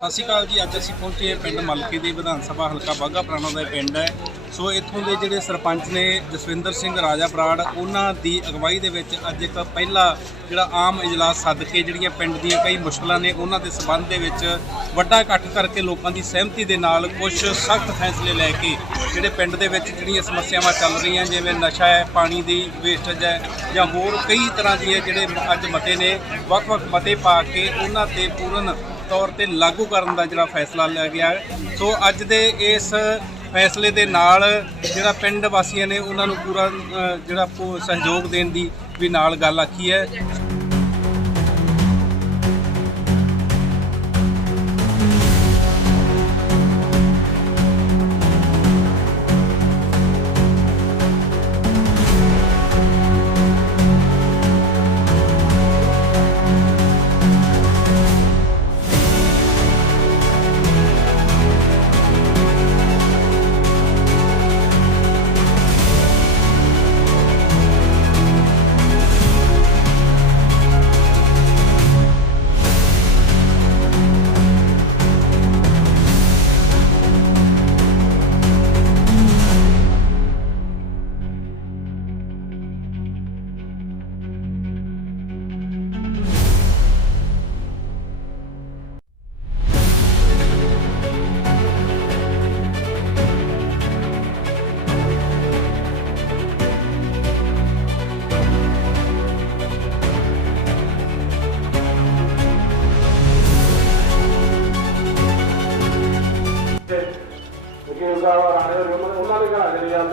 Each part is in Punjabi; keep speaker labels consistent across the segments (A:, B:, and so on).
A: ਸਤਿ ਸ਼੍ਰੀ ਅਕਾਲ ਜੀ, ਅੱਜ ਅਸੀਂ ਪਹੁੰਚੇ ਹਾਂ ਪਿੰਡ ਮਲਕੇ ਦੇ ਵਿਧਾਨ ਸਭਾ, ਹਲਕਾ ਬਾਗਾ ਪੁਰਾਣਾ ਦਾ ਇਹ ਪਿੰਡ ਹੈ। ਸੋ ਇੱਥੋਂ ਦੇ ਜਿਹੜੇ ਸਰਪੰਚ ਨੇ, ਜਸਵਿੰਦਰ ਸਿੰਘ ਰਾਜਾ ਬਰਾੜ ਉਹਨਾਂ ਦੀ ਅਗਵਾਈ ਦੇ ਵਿੱਚ ਅੱਜ ਇੱਕ ਪਹਿਲਾ ਜਿਹੜਾ ਆਮ ਇਜਲਾਸ ਸੱਦ ਕੇ ਜਿਹੜੀਆਂ ਪਿੰਡ ਦੀਆਂ ਕਈ ਮੁਸ਼ਕਲਾਂ ਨੇ, ਉਹਨਾਂ ਦੇ ਸਬੰਧ ਦੇ ਵਿੱਚ ਵੱਡਾ ਇਕੱਠ ਕਰਕੇ ਲੋਕਾਂ ਦੀ ਸਹਿਮਤੀ ਦੇ ਨਾਲ ਕੁਝ ਸਖਤ ਫੈਸਲੇ ਲੈ ਕੇ ਜਿਹੜੇ ਪਿੰਡ ਦੇ ਵਿੱਚ ਜਿਹੜੀਆਂ ਸਮੱਸਿਆਵਾਂ ਚੱਲ ਰਹੀਆਂ, ਜਿਵੇਂ ਨਸ਼ਾ ਹੈ, ਪਾਣੀ ਦੀ ਵੇਸਟੇਜ ਹੈ ਜਾਂ ਹੋਰ ਕਈ ਤਰ੍ਹਾਂ ਦੀਆਂ ਜਿਹੜੇ ਅੱਜ ਮਤੇ ਨੇ, ਵੱਖ-ਵੱਖ ਮਤੇ ਪਾ ਕੇ ਉਹਨਾਂ ਤੇ ਪੂਰਨ ਤੌਰ ਤੇ ਲਾਗੂ ਕਰਨ ਦਾ ਜਿਹੜਾ ਫੈਸਲਾ ਲਿਆ ਗਿਆ ਹੈ। ਸੋ ਅੱਜ ਦੇ ਇਸ ਫੈਸਲੇ ਦੇ ਨਾਲ ਜਿਹੜਾ ਪਿੰਡ ਵਾਸੀਆਂ ਨੇ ਉਹਨਾਂ ਨੂੰ ਪੂਰਾ ਜਿਹੜਾ ਸਹਿਯੋਗ ਦੇਣ ਦੀ ਵੀ ਨਾਲ ਗੱਲ ਆਖੀ ਹੈ।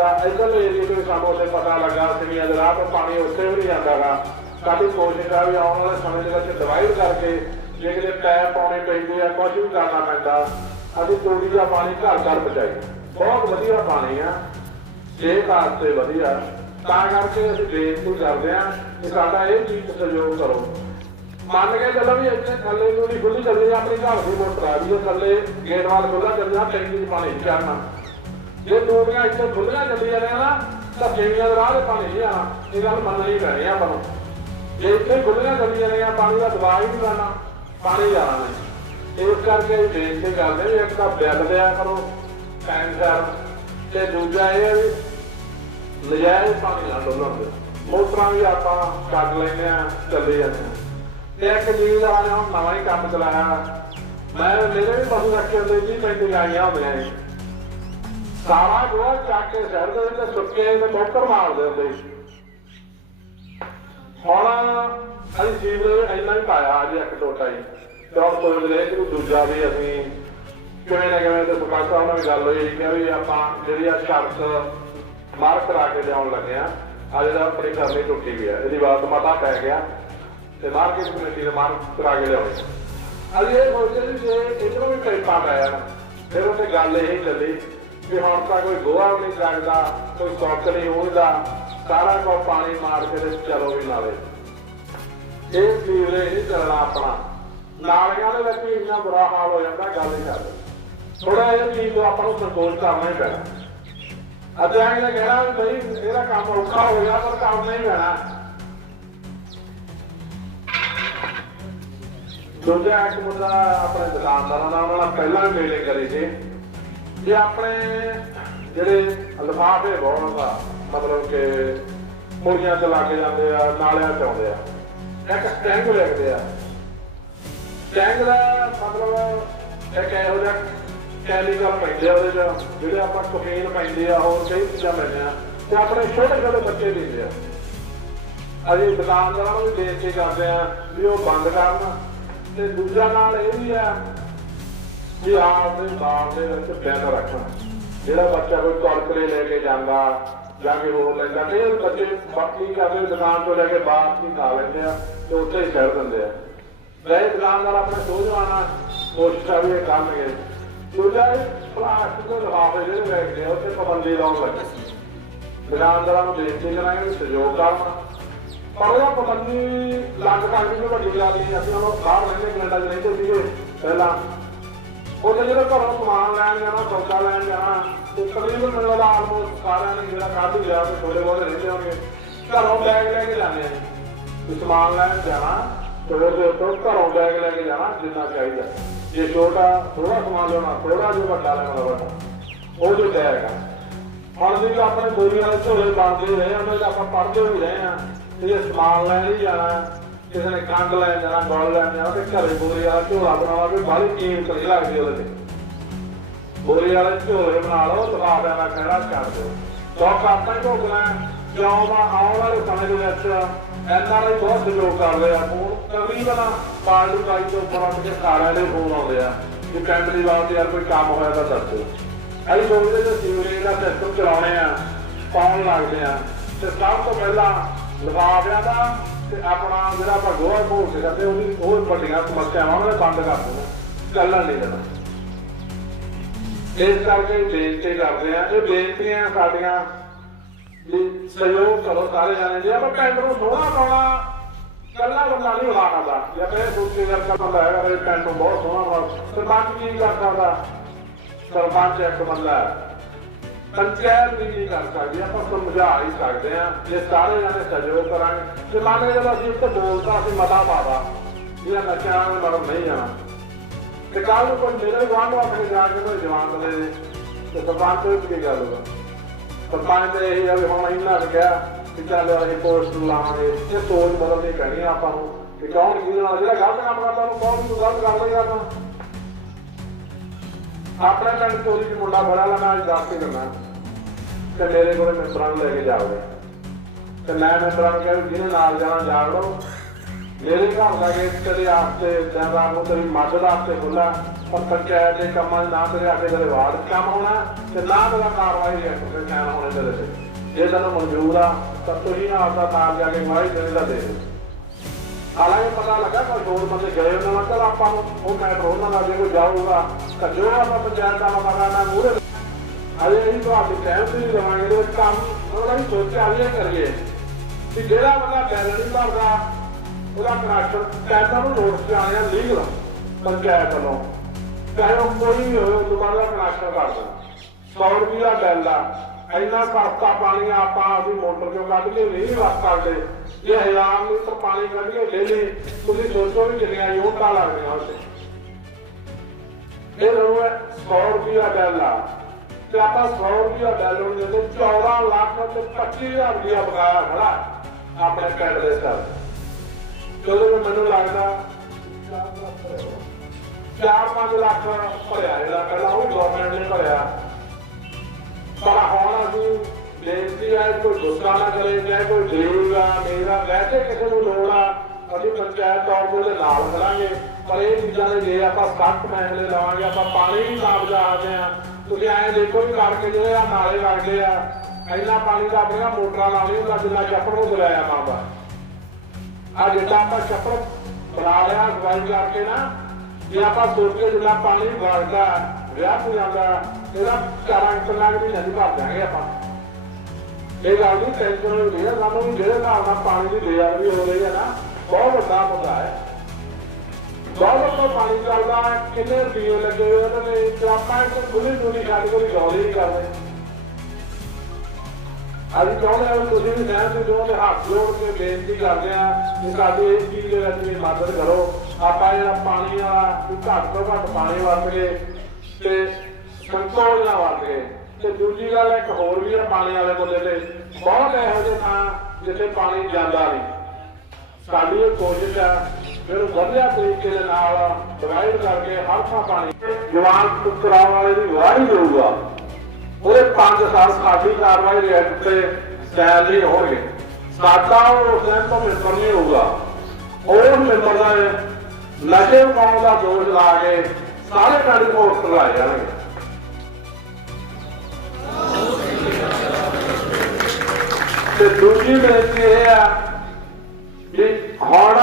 B: ਘਰਾਂ 'ਚ ਨਹੀਂ ਜਾਂਦਾ ਸਾਨੂੰ ਉੱਥੇ ਪਤਾ ਲੱਗਾ ਸਿਵੀਆਂ ਦੇ ਰਾਹ ਤੋਂ ਪਾਣੀ ਉੱਥੇ ਵੀ ਨਹੀਂ ਜਾਂਦਾਗਾ ਕਾਫੀ ਕੋਸ਼ਿਸ਼ ਆ ਵੀ ਆਉਣ ਵਾਲੇ ਸਮੇਂ ਦੇ ਵਿੱਚ ਡਿਵਾਈਡ ਕਰਕੇ ਜੇ ਕਿਤੇ ਪੈਪ ਪਾਉਣੇ ਪੈਂਦੇ ਆ ਕੁਝ ਵੀ ਕਰਨਾ ਪੈਂਦਾ, ਅਸੀਂ ਤੂੜੀ ਦਾ ਪਾਣੀ ਘਰ ਘਰ ਪਹੁੰਚਾਈ ਬਹੁਤ ਵਧੀਆ ਪਾਣੀ ਆ। ਸਿਹਤ ਵਾਸਤੇ ਵਧੀਆ, ਤਾਂ ਕਰਕੇ ਅਸੀਂ ਬੇਨਤੀ ਕਰਦੇ ਆ ਕਿ ਸਾਡਾ ਇਹ ਚੀਜ਼ ਸਹਿਯੋਗ ਕਰੋ। ਮੰਨ ਕੇ ਚੱਲੋ ਵੀ ਇੱਥੇ ਥੱਲੇ ਨੂੰ ਨਹੀਂ ਖੁੱਲੀ ਚੱਲਦੀ ਆਪਣੀ ਘਰ ਦੀ ਮੋਟਰ ਆ ਰਹੀ ਥੱਲੇ ਗੇਟ ਵਾਲ ਖੁੱਲਾ ਚੱਲਣਾ ਟੈਂਕੀ 'ਚ ਪਾਣੀ ਨਹੀਂ ਜੇ ਟੂਟੀਆਂ ਇੱਥੇ ਖੁੱਲੀਆਂ ਚੱਲੀਆਂ ਨੇ ਨਾ ਤਾਂ ਫੇਰੀਆਂ ਦੇ ਰਾਹ ਦੇ ਪਾਣੀ ਨਹੀਂ ਆਣਾ ਇਹ ਗੱਲ ਮੰਨਣੀ ਪੈਣੀ ਆਪਾਂ ਨੂੰ। ਜੇ ਇੱਥੇ ਖੁੱਲੀਆਂ ਚੱਲੀਆਂ ਨੇ ਪਾਣੀ ਦਾ ਦਬਾਅ ਹੀ ਨਹੀਂ ਰਹਿਣਾ ਪਾਣੀ ਜਾਣਾ ਨਹੀਂ ਇਸ ਕਰਕੇ ਅਸੀਂ ਬੇਨਤੀ ਕਰਦੇ ਇੱਕ ਤਾਂ ਬਿੱਲ ਦਿਆ ਕਰੋ ਟਾਈਮ ਸਿਰ ਤੇ ਦੂਜਾ ਇਹ ਵੀ, ਨਜਾਇਜ਼ ਪਾਣੀ ਨਾ ਡੋਲਣ ਦੇ ਮੋਟਰਾਂ ਵੀ ਆਪਾਂ ਕੱਢ ਲੈਂਦੇ ਆ ਚੱਲੇ ਜਾਂਦੇ ਆ ਤੇ ਇੱਕ ਚੀਜ਼ ਦਾ ਹੁਣ ਨਵਾਂ ਹੀ ਕੰਮ ਚਲਾਇਆ। ਮੈਂ ਮੇਰੇ ਵੀ ਪਸ਼ੂ ਰੱਖੇ ਹੁੰਦੇ ਜੀ ਪੈਂਤੀ ਗਾਈਆਂ ਹੁੰਦੀਆਂ ਸੀ ਸਾਰਾ ਚੱਕ ਕੇ ਸਿਰ ਦੇ ਤੇ ਸੁੱਕੇ ਤੇ ਮੋਟਰ ਮਾਰਦੇ ਹੁੰਦੇ ਸੀ ਹੁਣ ਅਸੀਂ ਸੀਵਰੇਜ ਇੰਨਾ ਹੀ ਪਾਇਆ ਅੱਜ ਇੱਕ ਟੋਟਾ ਹੀ ਤੇ ਹੁਣ ਸੋਚ ਰਹੇ ਕਿ ਦੂਜਾ ਵੀ ਅਸੀਂ ਕਿਵੇਂ ਨਾ ਕਿਵੇਂ ਤੇ ਸਰਪੰਚ ਸਾਹਿਬ ਨਾਲ ਗੱਲ ਹੋਈ ਕਿ ਵੀ ਆਪਾਂ ਜਿਹੜੀ ਆ ਸ਼ਰਤ ਮਾਰਕ ਕਰਾ ਕੇ ਲਿਆਉਣ ਲੱਗੇ ਆ ਆ ਜਿਹੜਾ ਆਪਣੀ ਕਰਨੀ ਟੁੱਟੀ ਗਈ ਇਹਦੀ ਬਾਤ ਮਤਾ ਪੈ ਗਿਆ। ਤੇ ਮਾਰਕੀਟ ਕਮੇਟੀ ਦੇ ਮਾਰਕ ਕਰਾ ਕੇ ਲਿਆਉਣੇ। ਅਸੀਂ ਇਹ ਸੋਚਦੇ ਸੀ ਜੇ ਇਧਰੋਂ ਵੀ ਪੈਪਾ ਆਇਆ। ਫਿਰ ਉਹਨੇ ਗੱਲ ਇਹ ਚੱਲੀ ਕਿ ਹੁਣ ਤਾਂ ਕੋਈ ਗੋਹਾ ਵੀ ਨਹੀਂ ਲੱਗਦਾ, ਕੋਈ ਸੌਕ ਨਹੀਂ ਹੁੰਦਾ ਸਾਰਾ ਕੋ ਪਾਣੀ ਮਾਰ ਕੇ ਤੇ ਚਲੋ ਵੀ ਨਾਲੇ। ਇਹ ਸੀਵਰੇ ਨਹੀਂ ਚੱਲਣਾ ਆਪਣਾ। ਨਾਲੀਆਂ ਦੇ ਵਿੱਚ ਇੰਨਾ ਬੁਰਾ ਹਾਲ ਹੋ ਜਾਂਦਾ, ਗੱਲ ਹੀ ਚੱਲ ਥੋੜਾ ਜਿਹਾ ਚੀਜ਼ ਤੋਂ ਆਪਾਂ ਨੂੰ ਸੰਕੋਚ ਕਰਨਾ ਹੀ ਪੈਣਾ। ਅੱਜ ਨੇ ਕਹਿਣਾ ਬਈ ਇਹਦਾ ਕੰਮ ਔਖਾ ਹੋ ਗਿਆ, ਪਰ ਕੰਮ ਨਹੀਂ ਪੈਣਾ। ਦੂਜਾ ਇੱਕ ਮੁੱਦਾ ਆਪਣੇ ਦੁਕਾਨਦਾਰਾਂ ਨਾਲ ਪਹਿਲਾਂ ਮੇਲੇ ਕਰੀ ਸੀ। ਜੇ ਆਪਣੇ ਜਿਹੜੇ ਲਿਫਾਫੇ ਬਹੁਤ ਆ ਮਤਲਬ ਕਿ ਮੁਰਗੀਆਂ ਚ ਲਾ ਕੇ ਜਾਂਦੇ ਆ, ਨਾਲਿਆਂ ਚ ਆਉਂਦੇ ਆ, ਇੱਕ ਸਟੈਂਗ ਲਿਖਦੇ ਆ। ਸਟੈਂਗ ਦਾ ਮਤਲਬ ਇੱਕ ਇਹੋ ਜਿਹਾ ਕੈਮੀਕਲ ਪੈਂਦੇ ਆ ਉਹਦੇ ਚ, ਜਿਹੜੇ ਆਪਾਂ ਕੋਕੇਨ ਪੈਂਦੇ ਆ, ਹੋਰ ਕਈ ਚੀਜ਼ਾਂ ਪੈਂਦੀਆਂ ਤੇ ਆਪਣੇ ਛੋਟੇ ਛੋਟੇ ਬੱਚੇ ਪੀਂਦੇ ਆ। ਅਸੀਂ ਦੁਕਾਨਦਾਰਾਂ ਨੂੰ ਵੀ ਕੇ ਕਰਦੇ ਆ ਵੀ ਉਹ ਬੰਦ ਕਰਨ, ਤੇ ਦੂਜਾ ਨਾਲ ਇਹ ਵੀ ਆ ਵੀ ਆਪ ਦੇ ਬਾਪ ਦੇ ਵਿੱਚ ਬਿਆਨ ਰੱਖਣਾ। ਜਿਹੜਾ ਬੱਚਾ ਕੋਈ ਕੁਰਕਰੇ ਲੈ ਕੇ ਜਾਂਦਾ, ਜਾਂ ਕਿ ਹੋਰ ਲੈਂਦਾ, ਤੇ ਇਹ ਬੱਚੇ ਬਾਕੀ ਕਰਦੇ ਦੁਕਾਨ ਤੋਂ ਲੈ ਕੇ ਬਾਹਰ ਹੀ ਖਾ ਲੈਂਦੇ ਆ ਤੇ ਉੱਥੇ ਹੀ ਛੱਡ ਦਿੰਦੇ ਆ। ਵੈਸੇ ਦੁਕਾਨਦਾਰ ਆਪਣੇ ਸੋਝਵਾਨਾ ਕੋਸ਼ਿਸ਼ ਆ ਵੀ ਇਹ ਕਰਨਗੇ ਦੂਜਾ ਇਹ ਪਲਾਸਟਿਕ ਦੇ ਲਿਫਾਫੇ ਜਿਹੜੇ ਵੇਚਦੇ ਆ ਉੱਥੇ ਪਾਬੰਦੀ ਲਾਉਣ ਲੱਗੇ। ਦੁਕਾਨਦਾਰਾਂ ਨੂੰ ਬੇਨਤੀ ਕਰਾਂਗੇ ਸਹਿਯੋਗ ਕਰਨਾ। ਪਰ ਉਹਦਾ ਪਾਬੰਦੀ ਲੱਗ ਸਕਦੀ ਹੈ ਵੱਡੀ ਗੱਲ ਨਹੀਂ, ਅਸੀਂ ਉਹ ਬਾਹਰ ਰਹਿੰਦੇ ਕੈਨੇਡਾ 'ਚ ਰਹਿੰਦੇ ਸੀਗੇ ਪਹਿਲਾਂ। ਉਹਦੇ ਜਿਹੜੇ ਘਰੋਂ ਸਮਾਨ ਲੈਣ ਜਾਣਾ, ਸੌਦਾ ਲੈਣ ਜਾਣਾ, ਤੇ ਤਕਰੀਬਨ ਮੈਨੂੰ ਲੱਗਦਾ ਆਲਮੋਸਟ ਸਾਰਿਆਂ ਨੇ ਜਿਹੜਾ ਕੱਢ ਹੀ ਤੇ ਥੋੜੇ ਬਹੁਤੇ ਰਹਿੰਦੇ ਹੋਣਗੇ ਘਰੋਂ ਬੈਗ ਲੈ ਕੇ ਜਾਂਦੇ ਆ ਸਮਾਨ ਲੈਣ ਜਾਣਾ ਤੇ ਉਹਦੇ ਉੱਤੋਂ ਘਰੋਂ ਬੈਗ ਲੈ ਕੇ ਜਾਣਾ, ਜਿੰਨਾ ਚਾਹੀਦਾ। ਜੇ ਛੋਟਾ ਥੋੜਾ ਸਮਾਨ ਲੈਣਾ ਥੋੜਾ ਜਿਹਾ ਵੱਡਾ ਲੈਣਾ ਵੱਡਾ ਉਹ ਜੋ ਜਾਏਗਾ ਹੁਣ ਵੀ ਆਪਣੇ ਗੋਰੀ ਵਾਲੇ ਝੋਲੇ ਬਣਦੇ ਰਹੇ ਉਹਨਾਂ ਦਾ ਆਪਾਂ ਪੜ੍ਹਦੇ ਵੀ ਰਹੇ ਆ, ਤੇ ਜੇ ਸਮਾਨ ਲੈਣ ਹੀ ਜਾਣਾ ਕਿਸੇ ਨੇ ਕੰਡ ਲੈਣ ਜਾਣਾ ਗੋਲ ਲੈਣ ਜਾਣਾ ਤੇ ਘਰੇ ਗੋਰੀ ਵਾਲਾ ਝੋਲਾ ਬਣਾਵਾ ਵੀ ਬਾਹਲੀ ਕੀਮਤ ਨਹੀਂ ਲੱਗਦੀ ਉਹਦੇ ਤੇ। ਗੋਰੀ ਵਾਲੇ ਝੋਲੇ ਬਣਾ ਲਓ ਲਫਾਫਿਆਂ ਦਾ ਖੜਾ ਕਰ ਦਿਓ। ਸੌਖ ਆਪਾਂ ਹੀ ਭੋਗਣਾ ਕਿਉਂ ਦਾ ਆਉਣ ਵਾਲੇ ਸਮੇਂ ਦੇ ਵਿੱਚ ਐਨਆਰਆਈ ਬਹੁਤ ਸਹਿਯੋਗ ਕਰਦੇ ਆ। ਫੋਨ ਤਕਰੀਬਨ ਪਾਰਟੀ ਕਾਈ ਤੋਂ ਉੱਪਰ ਉੱਠ ਕੇ ਦੇ ਫੋਨ ਆਉਂਦੇ ਆ ਕਿ ਪਿੰਡ ਦੀ ਬਾਤ ਯਾਰ ਕੋਈ ਕੰਮ ਹੋਇਆ ਤਾਂ ਦੱਸ ਦਿਓ। ਅਸੀਂ ਸੋਚਦੇ ਜੇ ਸੀਵਰੇਜ ਦਾ ਸਿਸਟਮ ਚਲਾਉਣੇ ਆ, ਪਾਉਣ ਲੱਗਦੇ ਆ। ਤੇ ਸਭ ਤੋਂ ਪਹਿਲਾਂ ਲਿਫਾਫਿਆਂ ਦਾ ਤੇ ਆਪਣਾ ਜਿਹੜਾ ਆਪਾਂ ਗੋਹਾ ਘੋਲ ਕੇ ਕਰਦੇ ਉਹਦੀ ਉਹ ਵੱਡੀਆਂ ਸਮੱਸਿਆਵਾਂ, ਉਹਨਾਂ ਨੇ ਬੰਦ ਕਰ ਦੇਣਾ ਚੱਲਣ ਨਹੀਂ ਦੇਣਾ ਇਸ ਕਰਕੇ ਬੇਨਤੀ ਕਰਦੇ ਆ, ਇਹ ਬੇਨਤੀਆਂ ਸਾਡੀਆਂ ਵੀ ਸਹਿਯੋਗ ਕਰੋ ਸਾਰੇ ਜਾਣੇ। ਜੇ ਆਪਾਂ ਪਿੰਡ ਨੂੰ ਸੋਹਣਾ ਪਾਉਣਾ ਕੱਲਾ ਬੰਦਾ ਨਹੀਂ ਬਣਾ ਸਕਦਾ ਜੇ ਆਪਣੇ ਸੋਚੇ ਦਾ ਬੰਦਾ ਹੈਗਾ ਵੀ ਪਿੰਡ ਨੂੰ ਬਹੁਤ ਸੋਹਣਾ ਬਣਾ ਸਰਪੰਚ ਕੀ ਕਰ ਸਕਦਾ ਸਰਪੰਚ ਇੱਕ ਬੰਦਾ ਹੈ। ਪੰਚਾਇਤ ਵੀ ਨਹੀਂ ਕਰ ਸਕਦੀ, ਆਪਾਂ ਸਮਝਾ ਹੀ ਸਕਦੇ ਆ ਜੇ ਸਾਰੇ ਜਾਣੇ ਸਹਿਯੋਗ ਕਰਾਂਗੇ। ਤੇ ਮੰਨ ਕੇ ਜਦੋਂ ਅਸੀਂ ਉੱਤੇ ਬੋਲਦਾ ਅਸੀਂ ਮਤਾ ਪਾਦਾ ਇਹ ਨਸ਼ਿਆਂ ਨਾਲ ਮਰਨ ਨਹੀਂ ਜਾਣਾ। ਤੇ ਕੱਲ ਨੂੰ ਕੋਈ ਮੇਰੇ ਗਵਾਂਢ ਆਪਣੇ ਜਾ ਕੇ ਕੋਈ ਜਵਾਨ ਦੇ ਤੇ ਸਰਪੰਚ ਵਿੱਚ ਕੀ ਗੱਲ ਹੋਗਾ ਸਰਪੰਚ ਨੇ ਇਹ ਆ ਵੀ ਹੁਣ ਇੰਨਾ ਕਿਹਾ ਕਿ ਚੱਲ ਅਸੀਂ ਪੋਸਟ ਲਾਵਾਂਗੇ। ਇਹ ਸੋਚ ਬਦਲਣੀ ਪੈਣੀ ਆਪਾਂ ਨੂੰ ਕਿ ਕੌਣ ਕੀ ਨਾਲ ਜਿਹੜਾ ਗਲਤ ਕੰਮ ਕਰਦਾ ਉਹਨੂੰ ਕੌਣ ਨੂੰ ਗਲਤ ਕਰ ਲੇਗਾ ਤਾਂ ਆਪਣੇ ਪਿੰਡ ਚੋਰੀ ਦੀ ਮੁੰਡਾ ਬੜਾ ਲੈਣਾ ਅੱਜ ਦੱਸ ਕੇ ਕਰਨਾ ਤੇ ਮੇਰੇ ਕੋਲੇ ਮੈਂਬਰਾਂ ਨੂੰ ਲੈ ਕੇ ਜਾਓਗੇ। ਤੇ ਮੈਂ ਮੈਂਬਰਾਂ ਨੂੰ ਕਿਹਾ ਜਿਹਨੇ ਨਾਲ ਜਾਣਾ ਜਾ ਮੇਰੇ ਘਰ ਦਾ ਗੇਟ ਤੇਰੇ ਆਸਤੇ ਜਾਂਦਾ ਨੂੰ ਤੇਰੀ ਮਦਦ ਵਾਸਤੇ ਖੁੱਲਾ ਪਰ ਪੰਚਾਇਤ ਦੇ ਕੰਮਾਂ ਨਾ ਤੇਰੇ ਆਟੇ ਦੇ ਵਾਰਡ ਕੰਮ ਹੋਣਾ, ਤੇ ਨਾ ਤੇਰਾ ਕਾਰਵਾਈ ਦੇ ਤੇ ਕਾਇਮ ਹੋਣੇ ਤੇਰੇ ਤੇ। ਜੇ ਤੈਨੂੰ ਮਨਜ਼ੂਰ ਆ, ਤਾਂ ਤੁਸੀਂ ਨਾ ਆਪਦਾ ਨਾਲ ਜਾ ਕੇ ਮਾਰੀ ਦੇਣ ਦਾ ਦੇ ਹਾਲਾਂਕਿ ਪਤਾ ਲੱਗਾ ਕੋਈ ਹੋਰ ਬੰਦੇ ਗਏ ਉਹਨਾਂ ਨਾਲ ਆਪਾਂ ਨੂੰ ਉਹ ਮੈਂ ਉਹਨਾਂ ਨਾਲ ਜੇ ਕੋਈ ਜਾਊਗਾ, ਤਾਂ ਜੋ ਆਪਾਂ ਪੰਚਾਇਤ ਦਾ ਮਕਾਨਾ ਨਾ, ਮੂਹਰੇ ਅਜੇ ਅਸੀਂ ਤੁਹਾਡੀ ਟਾਈਮ ਤੇ ਲਵਾਂਗੇ ਤੇ ਕੰਮ ਉਹਦਾ ਵੀ ਸੋਚਿਆ ਵੀ ਕਰੀਏ। ਕਿ ਜਿਹੜਾ ਬੰਦਾ ਬਿੱਲ ਨਹੀਂ ਭਰਦਾ, ਉਹਦਾ ਕਨੈਕਸ਼ਨ ਟੈਂਕਾਂ ਨੂੰ ਨੋਟਿਸ ਆਇਆ ਲੀਗਲ ਪੰਚਾਇਤ ਵੱਲੋਂ। ਚਾਹੇ ਉਹ ਕੋਈ ਵੀ ਹੋਵੇ ਦੁਬਾਰਾ ਕਨੈਕਸ਼ਨ ਕਰ ਦੇਣਾ। 100 ਰੁਪਏ ਦਾ ਬਿੱਲ ਆ ਇੰਨਾ ਸਸਤਾ ਪਾਣੀ ਆਪਾਂ ਉਹਦੀ ਮੋਟਰ ਚੋਂ ਕੱਢ ਕੇ ਨਹੀਂ ਵਰਤ ਸਕਦੇ। ਇਹ ਹਜ਼ਾਰ ਲੀਟਰ ਪਾਣੀ ਕੱਢ ਕੇ ਡੇਲੀ ਤੁਸੀਂ ਸੋਚੋ ਵੀ ਕਿੰਨੀਆਂ ਯੂਨਿਟਾਂ ਲੱਗਦੀਆਂ ਉੱਥੇ। ਇਹ ਰੋ 100 ਰੁਪਏ ਦਾ ਬਿੱਲ ਆ ਤੇ ਆਪਾਂ 100 ਰੁਪਏ ਬਿੱਲ ਨੂੰ ਜਦੋਂ 14 ਲੱਖ ਤੇ 25000 ਰੁਪਏ ਬਗਾਇਆ ਖੜਾ ਆਪਣੇ ਪਿੰਡ ਦੇ ਸਰ। ਜਦੋਂ ਮੈਨੂੰ ਲੱਗਦਾ 4-5 ਲੱਖ ਭਰਿਆ ਜਿਹੜਾ ਪਹਿਲਾਂ ਉਹ ਗਵਰਨਮੈਂਟ ਨੇ ਭਰਿਆ। ਪਰ ਹੁਣ ਅਸੀਂ ਬੇਨਤੀ ਹੈ ਕੋਈ ਗੁੱਸਾ ਨਾ ਕਰੇ, ਚਾਹੇ ਕੋਈ ਗਰੀਬ ਆ ਮੇਰਾ ਵੈਸੇ ਕਿਸੇ ਨੂੰ ਲੋੜ ਆ, ਅਸੀਂ ਪੰਚਾਇਤ ਤੌਰ ਤੇ ਉਹਦੇ ਨਾਲ ਕਰਾਂਗੇ ਪਰ ਇਹ ਚੀਜ਼ਾਂ ਦੇ ਜੇ ਆਪਾਂ ਸਖਤ ਫੈਸਲੇ ਲਵਾਂਗੇ, ਆਪਾਂ ਪਾਣੀ ਵੀ ਨਾ ਬਚਾਉਂਦੇ ਆ ਤੁਸੀਂ ਐਂ ਦੇਖੋ ਵੀ ਕਰਕੇ ਜਿਹੜੇ ਆ ਨਾਲੇ ਲੱਗਦੇ ਆ ਇੰਨਾ ਪਾਣੀ ਤਾਂ ਆਪਣੀਆਂ ਮੋਟਰਾਂ ਨਾਲ ਨਹੀਂ ਜਿੰਨਾ ਚੱਪੜ ਨੂੰ ਦਲਾਇਆ ਮਾਂਦਾ ਆ ਜਿੱਦਾਂ ਆਪਾਂ ਛੱਪੜ ਬਣਾ ਲਿਆ ਗਵਾਈ ਕਰਕੇ ਨਾ, ਜੇ ਆਪਾਂ ਸੋਚੀਏ ਜਿੰਨਾ ਪਾਣੀ ਵਗਦਾ, ਵਿਆਹ ਹੋ ਜਾਂਦਾ, ਇਹਦਾ ਚਾਰਾਂ ਕਿੰਨਾ ਵੀ ਨਹੀਂ ਭਰ ਜਾਾਂਗੇ ਆਪਾਂ। ਇਹ ਗੱਲ ਨਹੀਂ ਟੈਨਸ਼ਨ ਨਹੀਂ ਹੈ ਸਾਨੂੰ ਜਿਹੜੇ ਹਿਸਾਬ ਨਾਲ ਪਾਣੀ ਦੀ ਬੇਅਦਬੀ ਹੋ ਰਹੀ ਹੈ ਨਾ, ਬਹੁਤ ਵੱਡਾ ਮੁੱਦਾ ਹੈ। ਬਹੁਤ ਵੱਡਾ ਪਾਣੀ ਚੱਲਦਾ, ਕਿੰਨੇ ਰੁਪਏ ਲੱਗੇ ਹੋਏ ਉਹਨਾਂ ਨੇ ਤੇ ਆਪਾਂ ਇੱਕ ਖੁੱਲੀ ਡੂਲੀ ਛੱਡ ਕੋਈ ਗੌਰ ਹੀ ਕਰਦੇ। ਅੱਜ ਚਾਹੁੰਦੇ ਹਾਂ ਤੁਸੀਂ ਵੀ ਸਹਿਮਤ ਹੋ ਤੇ ਹੱਥ ਜੋੜ ਕੇ ਬੇਨਤੀ ਕਰਦੇ ਆ ਕਿ ਸਾਡੀ ਇਸ ਚੀਜ਼ ਦੇ ਵਿੱਚ ਵੀ ਮਦਦ ਕਰੋ। ਆਪਾਂ ਜਿਹੜਾ ਪਾਣੀ ਵਾਲਾ ਘੱਟ ਤੋਂ ਘੱਟ ਪਾਣੀ ਵਰਤ ਕੇ ਤੇ ਕੰਟਰੋਲ ਨਾ ਵਰਤ ਕੇ। ਤੇ ਦੂਜੀ ਗੱਲ, ਇੱਕ ਹੋਰ ਵੀ ਹੈ ਪਾਣੀ ਵਾਲੇ ਬੰਦੇ ਤੇ। ਬਹੁਤ ਇਹੋ ਜਿਹੇ ਥਾਂ ਜਿੱਥੇ ਪਾਣੀ ਜਾਂਦਾ ਨਹੀਂ। ਸਾਡੀ ਇਹ ਕੋਸ਼ਿਸ਼ ਆ ਫਿਰ ਵਧੀਆ ਤਰੀਕੇ ਦੇ ਨਾਲ ਡਿਵਾਈਡ ਕਰਕੇ ਹਰ ਥਾਂ ਪਾਣੀ ਜਵਾਨ ਕਰਾਉਣ ਵਾਲੇ ਦੀ ਵਾਰੀ ਦੇਊਗਾ। ਉਹਦੇ 5 ਸਾਲ ਸਾਡੀ ਕਾਰਵਾਈ ਰੇਟ ਤੇ ਸੈਲਰੀ ਹੋਣਗੇ। ਸਾਡਾ ਉਹ ਉਸ ਤੋਂ ਮਿੰਬਰ ਨਹੀਂ ਹੋਊਗਾ। ਉਹ ਮਿੰਬਰ ਦਾ ਨਸ਼ੇ ਪਾਉਣ ਦਾ ਦੋਸ਼ ਲਾ ਕੇ ਸਾਰੇ ਪਿੰਡ ਕੋਰਟ ਲਾਏ ਜਾਣਗੇ। ਤੇ ਦੂਜੀ ਬੇਨਤੀ ਇਹ ਆ ਕਿ ਹੁਣ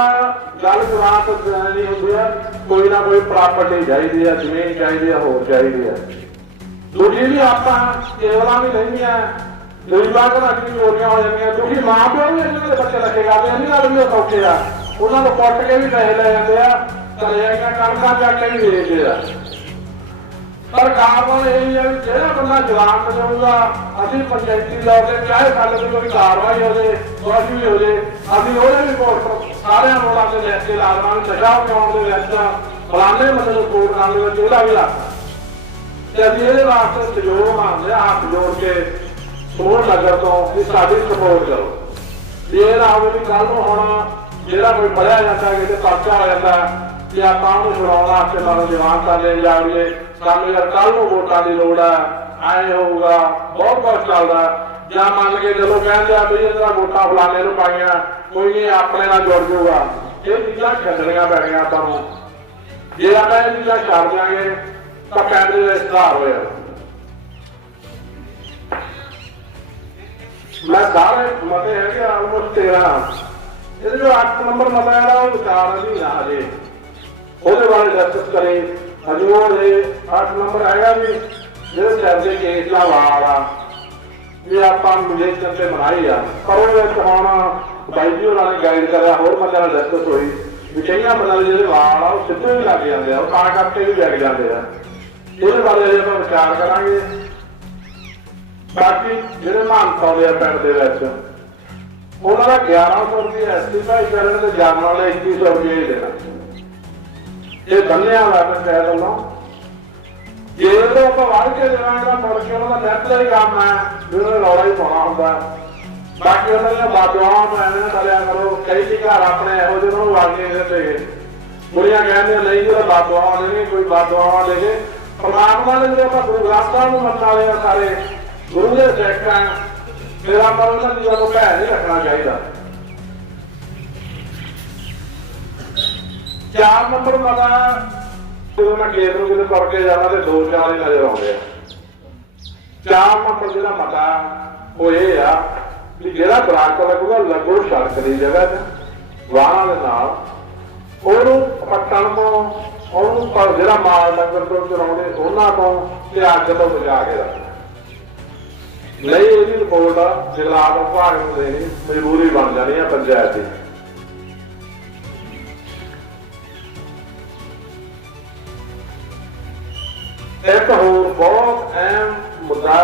B: ਗੱਲ ਜਵਾਬ ਨਹੀਂ ਹੁੰਦੀ ਆ, ਕੋਈ ਨਾ ਕੋਈ ਪ੍ਰਾਪਰਟੀ ਚਾਹੀਦੀ ਆ, ਜ਼ਮੀਨ ਚਾਹੀਦੀ ਆ, ਹੋਰ ਚਾਹੀਦੀ ਆ। ਦੂਜੀ ਵੀ ਆਪਾਂ ਕੇਵਲਾਂ ਵੀ ਲੈਣੀਆਂ ਗਰੀਬਾਂ ਘਰਾਂ 'ਚ ਚੋਰੀਆਂ ਹੋ ਜਾਂਦੀਆਂ। ਦੁਖੀ ਮਾਂ ਪਿਓ ਵੀ ਇਹਨਾਂ ਦੇ ਬੱਚੇ ਲੱਗੇ ਕਰਦੇ ਨਹੀਂ ਨਾਲ ਵੀ ਸੌਖੇ ਆ। ਉਹਨਾਂ ਨੂੰ ਕੁੱਟ ਕੇ ਵੀ ਪੈਸੇ ਲੈ ਜਾਂਦੇ ਆ, ਘਰੇ ਆਈਆਂ ਜਾ ਕੇ ਵੀ ਵੇਚਦੇ ਆ। ਪਰ ਕਾਰਨ ਇਹ ਹੈ ਵੀ ਜਿਹੜਾ ਬੰਦਾ ਜਵਾਨ ਬਣਾਉਂਦਾ ਅਸੀਂ ਪੰਚਾਇਤੀ ਤੌਰ ਚਾਹੇ ਸਾਡੇ ਤੇ ਕੋਈ ਕਾਰਵਾਈ ਹੋ ਜੇ ਕੁਝ ਵੀ ਹੋ ਜੇ ਅਸੀਂ ਉਹਦੇ ਰਿਪੋਰਟ ਸਾਰਿਆਂ ਨੂੰ ਲਾ ਲੈ ਕੇ ਲਾ ਦੇਵਾਂਗੇ ਨਸ਼ਾ ਉਠਾਉਣ ਦੇ ਵਿੱਚ ਫਲਾਣੇ ਬੰਦੇ ਨੂੰ ਸਪੋਰਟ ਕਰਨ ਦੇ ਵਿੱਚ ਉਹਦਾ ਵੀ ਹੱਕ ਤੇ ਅਸੀਂ ਇਹਦੇ ਵਾਸਤੇ ਸਹਿਯੋਗ ਮੰਗਦੇ ਆ ਹੱਥ ਜੋੜ ਕੇ ਸੋਹਣ ਨਗਰ ਤੋਂ ਵੀ ਸਾਡੀ ਸਪੋਰਟ ਕਰੋ। ਵੀ ਇਹ ਨਾ ਹੋਵੇ ਵੀ ਕੱਲ ਨੂੰ ਹੁਣ ਜਿਹੜਾ ਕੋਈ ਫੜਿਆ ਜਾਂਦਾ, ਕਿਤੇ ਪਰਚਾ ਹੋ ਜਾਂਦਾ ਕਿ ਆਪਾਂ ਉਹਨੂੰ ਛੁਡਾਉਣ ਵਾਸਤੇ ਸਾਨੂੰ ਜਵਾਨ ਕਰ ਲੈ ਜਾਵੀਏ ਸਾਨੂੰ ਯਾਰ ਕੱਲ ਨੂੰ ਵੋਟਾਂ ਦੀ ਲੋੜ ਆ, ਐ ਹੋਊਗਾ, ਬਹੁਤ ਕੁਝ ਚੱਲਦਾ। ਜਾਂ ਮੰਨ ਕੇ ਚਲੋ ਕਹਿੰਦੇ ਆ ਵੀ ਇਹਦਾ ਵੋਟਾਂ ਫਲਾਣੇ ਨੂੰ ਪਾਈਆਂ, ਕੋਈ ਨਹੀਂ, ਆਪਣੇ ਨਾਲ ਜੁੜ ਜਾਊਗਾ। ਇਹ ਚੀਜ਼ਾਂ ਛੱਡਣੀਆਂ ਪੈਣੀਆਂ ਆਪਾਂ ਨੂੰ। ਜੇ ਆਪਾਂ ਇਹ ਚੀਜ਼ਾਂ ਛੱਡ ਦਿਆਂਗੇ, ਤਾਂ ਪਿੰਡ ਦੇ ਸੁਧਾਰ ਹੋਇਆ ਮੈਂ ਸਾਰੇ ਮਤੇ ਹੈਗੇ ਆਲਮੋਸਟ 13 ਇਹਦੇ ਜੋ 8 ਨੰਬਰ ਮਤਾ ਹੈ ਉਹ ਵਿਚਾਰ ਨਹੀਂ ਆ ਜੇ ਉਹਦੇ ਬਾਰੇ ਡਿਸਕਸ ਕਰੇ। ਅਜੇ ਉਹ ਦੇ 8 ਨੰਬਰ ਹੈਗਾ ਵੀ, ਜਿਹੜੇ ਸਿਰ ਦੇ ਕੇਸ ਦਾ ਵਾਰ ਆ। ਇਹ ਆਪਾਂ ਮਿਲੇਸ਼ਨ ਤੇ ਬਣਾਈ ਆ, ਪਰ ਉਹਦੇ ਵਿੱਚ ਹੁਣ ਬਾਈ ਜੀ ਉਹਨਾਂ ਨੇ ਗਾਈਡ ਕਰਿਆ ਹੋਰ ਬੰਦਿਆਂ ਨਾਲ ਡਿਸਕਸ ਹੋਈ, ਵੀ ਕਈਆਂ ਬੰਦਿਆਂ ਜਿਹੜੇ ਵਾਲ ਆ, ਉਹ ਸਿੱਧੇ ਵੀ ਲੱਗ ਜਾਂਦੇ ਆ, ਉਹ ਤਾਂ ਕਰਕੇ ਵੀ ਲੱਗ ਜਾਂਦੇ ਆ। ਇਹਦੇ ਬਾਰੇ ਆਪਾਂ ਵਿਚਾਰ ਕਰਾਂਗੇ, ਬਾਕੀ ਜਿਹੜੇ ਮਾਨਸਾ ਦੇ ਆ ਪਿੰਡ ਦੇ ਵਿੱਚ, ਉਹਨਾਂ ਦਾ 1100 ਰੁਪਏ ਐਸਟੀ ਭਾਈਚਾਰੇ ਦੇ ਜਨਰਲ ਵਾਲੇ 2100 ਰੁਪਏ ਦੇਣਾ ਇਹ ਬੰਨਿਆ ਹੋਇਆ ਪੰਚਾਇਤ ਵੱਲੋਂ ਜੇ ਆਪਾਂ ਵੱਧ ਕੇ ਦੇਣਾ ਇਹਦਾ ਮੁੜ ਕੇ ਉਹਨਾਂ ਦਾ ਨੈਟ ਦਾ ਹੀ ਕੰਮ ਹੈ, ਵੀ ਰੌਲਾ ਹੀ ਪਾਉਣਾ ਹੁੰਦਾ ਬਾਕੀ ਉਹਨਾਂ ਦੀਆਂ ਬਾਦਵਾਂ ਨੂੰ ਕਰਿਆ ਕਰੋ, ਕਈ ਕਈ ਘਰ ਆਪਣੇ ਇਹੋ ਜਿਹੇ ਨੂੰ ਵੜ ਕੇ ਦਿੰਦੇ ਕੁੜੀਆਂ ਕਹਿੰਦੀਆਂ ਨਹੀਂ ਜਿਹੜਾ ਬਾਦਵਾਂ ਨਹੀਂ ਕੋਈ ਬਾਦਵਾਂ ਲੈ ਕੇ ਪਰਮਾਤਮਾ ਨੇ ਜਿਹੜੇ ਆਪਾਂ ਗੁਰੂ ਗ੍ਰੰਥ ਸਾਹਿਬ ਨੂੰ ਮੰਨਣ ਵਾਲੇ ਆ ਸਾਰੇ, ਗੁਰੂ ਦੇ ਸਿੱਖ ਆ ਫਿਰ ਉਹਨਾਂ ਦੀ ਜਦੋਂ ਭੈਣ ਨਹੀਂ ਰੱਖਣਾ ਚਾਹੀਦਾ। ਚਾਰ ਨੰਬਰ ਮਤਾ ਜਦੋਂ ਮੈਂ ਖੇਤ ਨੂੰ ਕਿਤੇ ਤੁਰ ਕੇ ਜਾਣਾ ਤੇ ਦੋ ਚਾਰ ਹੀ ਨਜ਼ਰ ਆਉਂਦੇ ਆ। ਚਾਰ ਨੰਬਰ ਜਿਹੜਾ ਮਤਾ ਉਹ ਇਹ ਆ ਕਿ ਜਿਹੜਾ ਬਰਾਕ ਲੱਗੂਗਾ, ਲੱਗੋ ਸੜਕ ਦੀ ਜਗ੍ਹਾ ਤੇ ਵਾਹਨਾਂ ਦੇ ਨਾਲ। ਉਹਨੂੰ ਪੱਟਣ ਤੋਂ, ਉਹਨੂੰ ਪਰ ਜਿਹੜਾ ਮਾਲ ਡੰਗਰ ਤੋਂ ਚਰਾਉਂਦੇ, ਉਹਨਾਂ ਤੋਂ ਤੇ ਅੱਗ ਤੋਂ ਬਚਾ ਕੇ ਰੱਖਣਾ ਨਹੀਂ, ਇਹਦੀ ਰਿਪੋਰਟ ਆ ਜਗਲਾਤ ਵਿਭਾਗ ਨੂੰ ਦੇਣੀ, ਮਜਬੂਰੀ ਬਣ ਜਾਣੀ ਆ ਪੰਚਾਇਤ ਦੀ। ਇੱਕ ਹੋਰ ਬਹੁਤ ਅਹਿਮ ਮੁੱਦਾ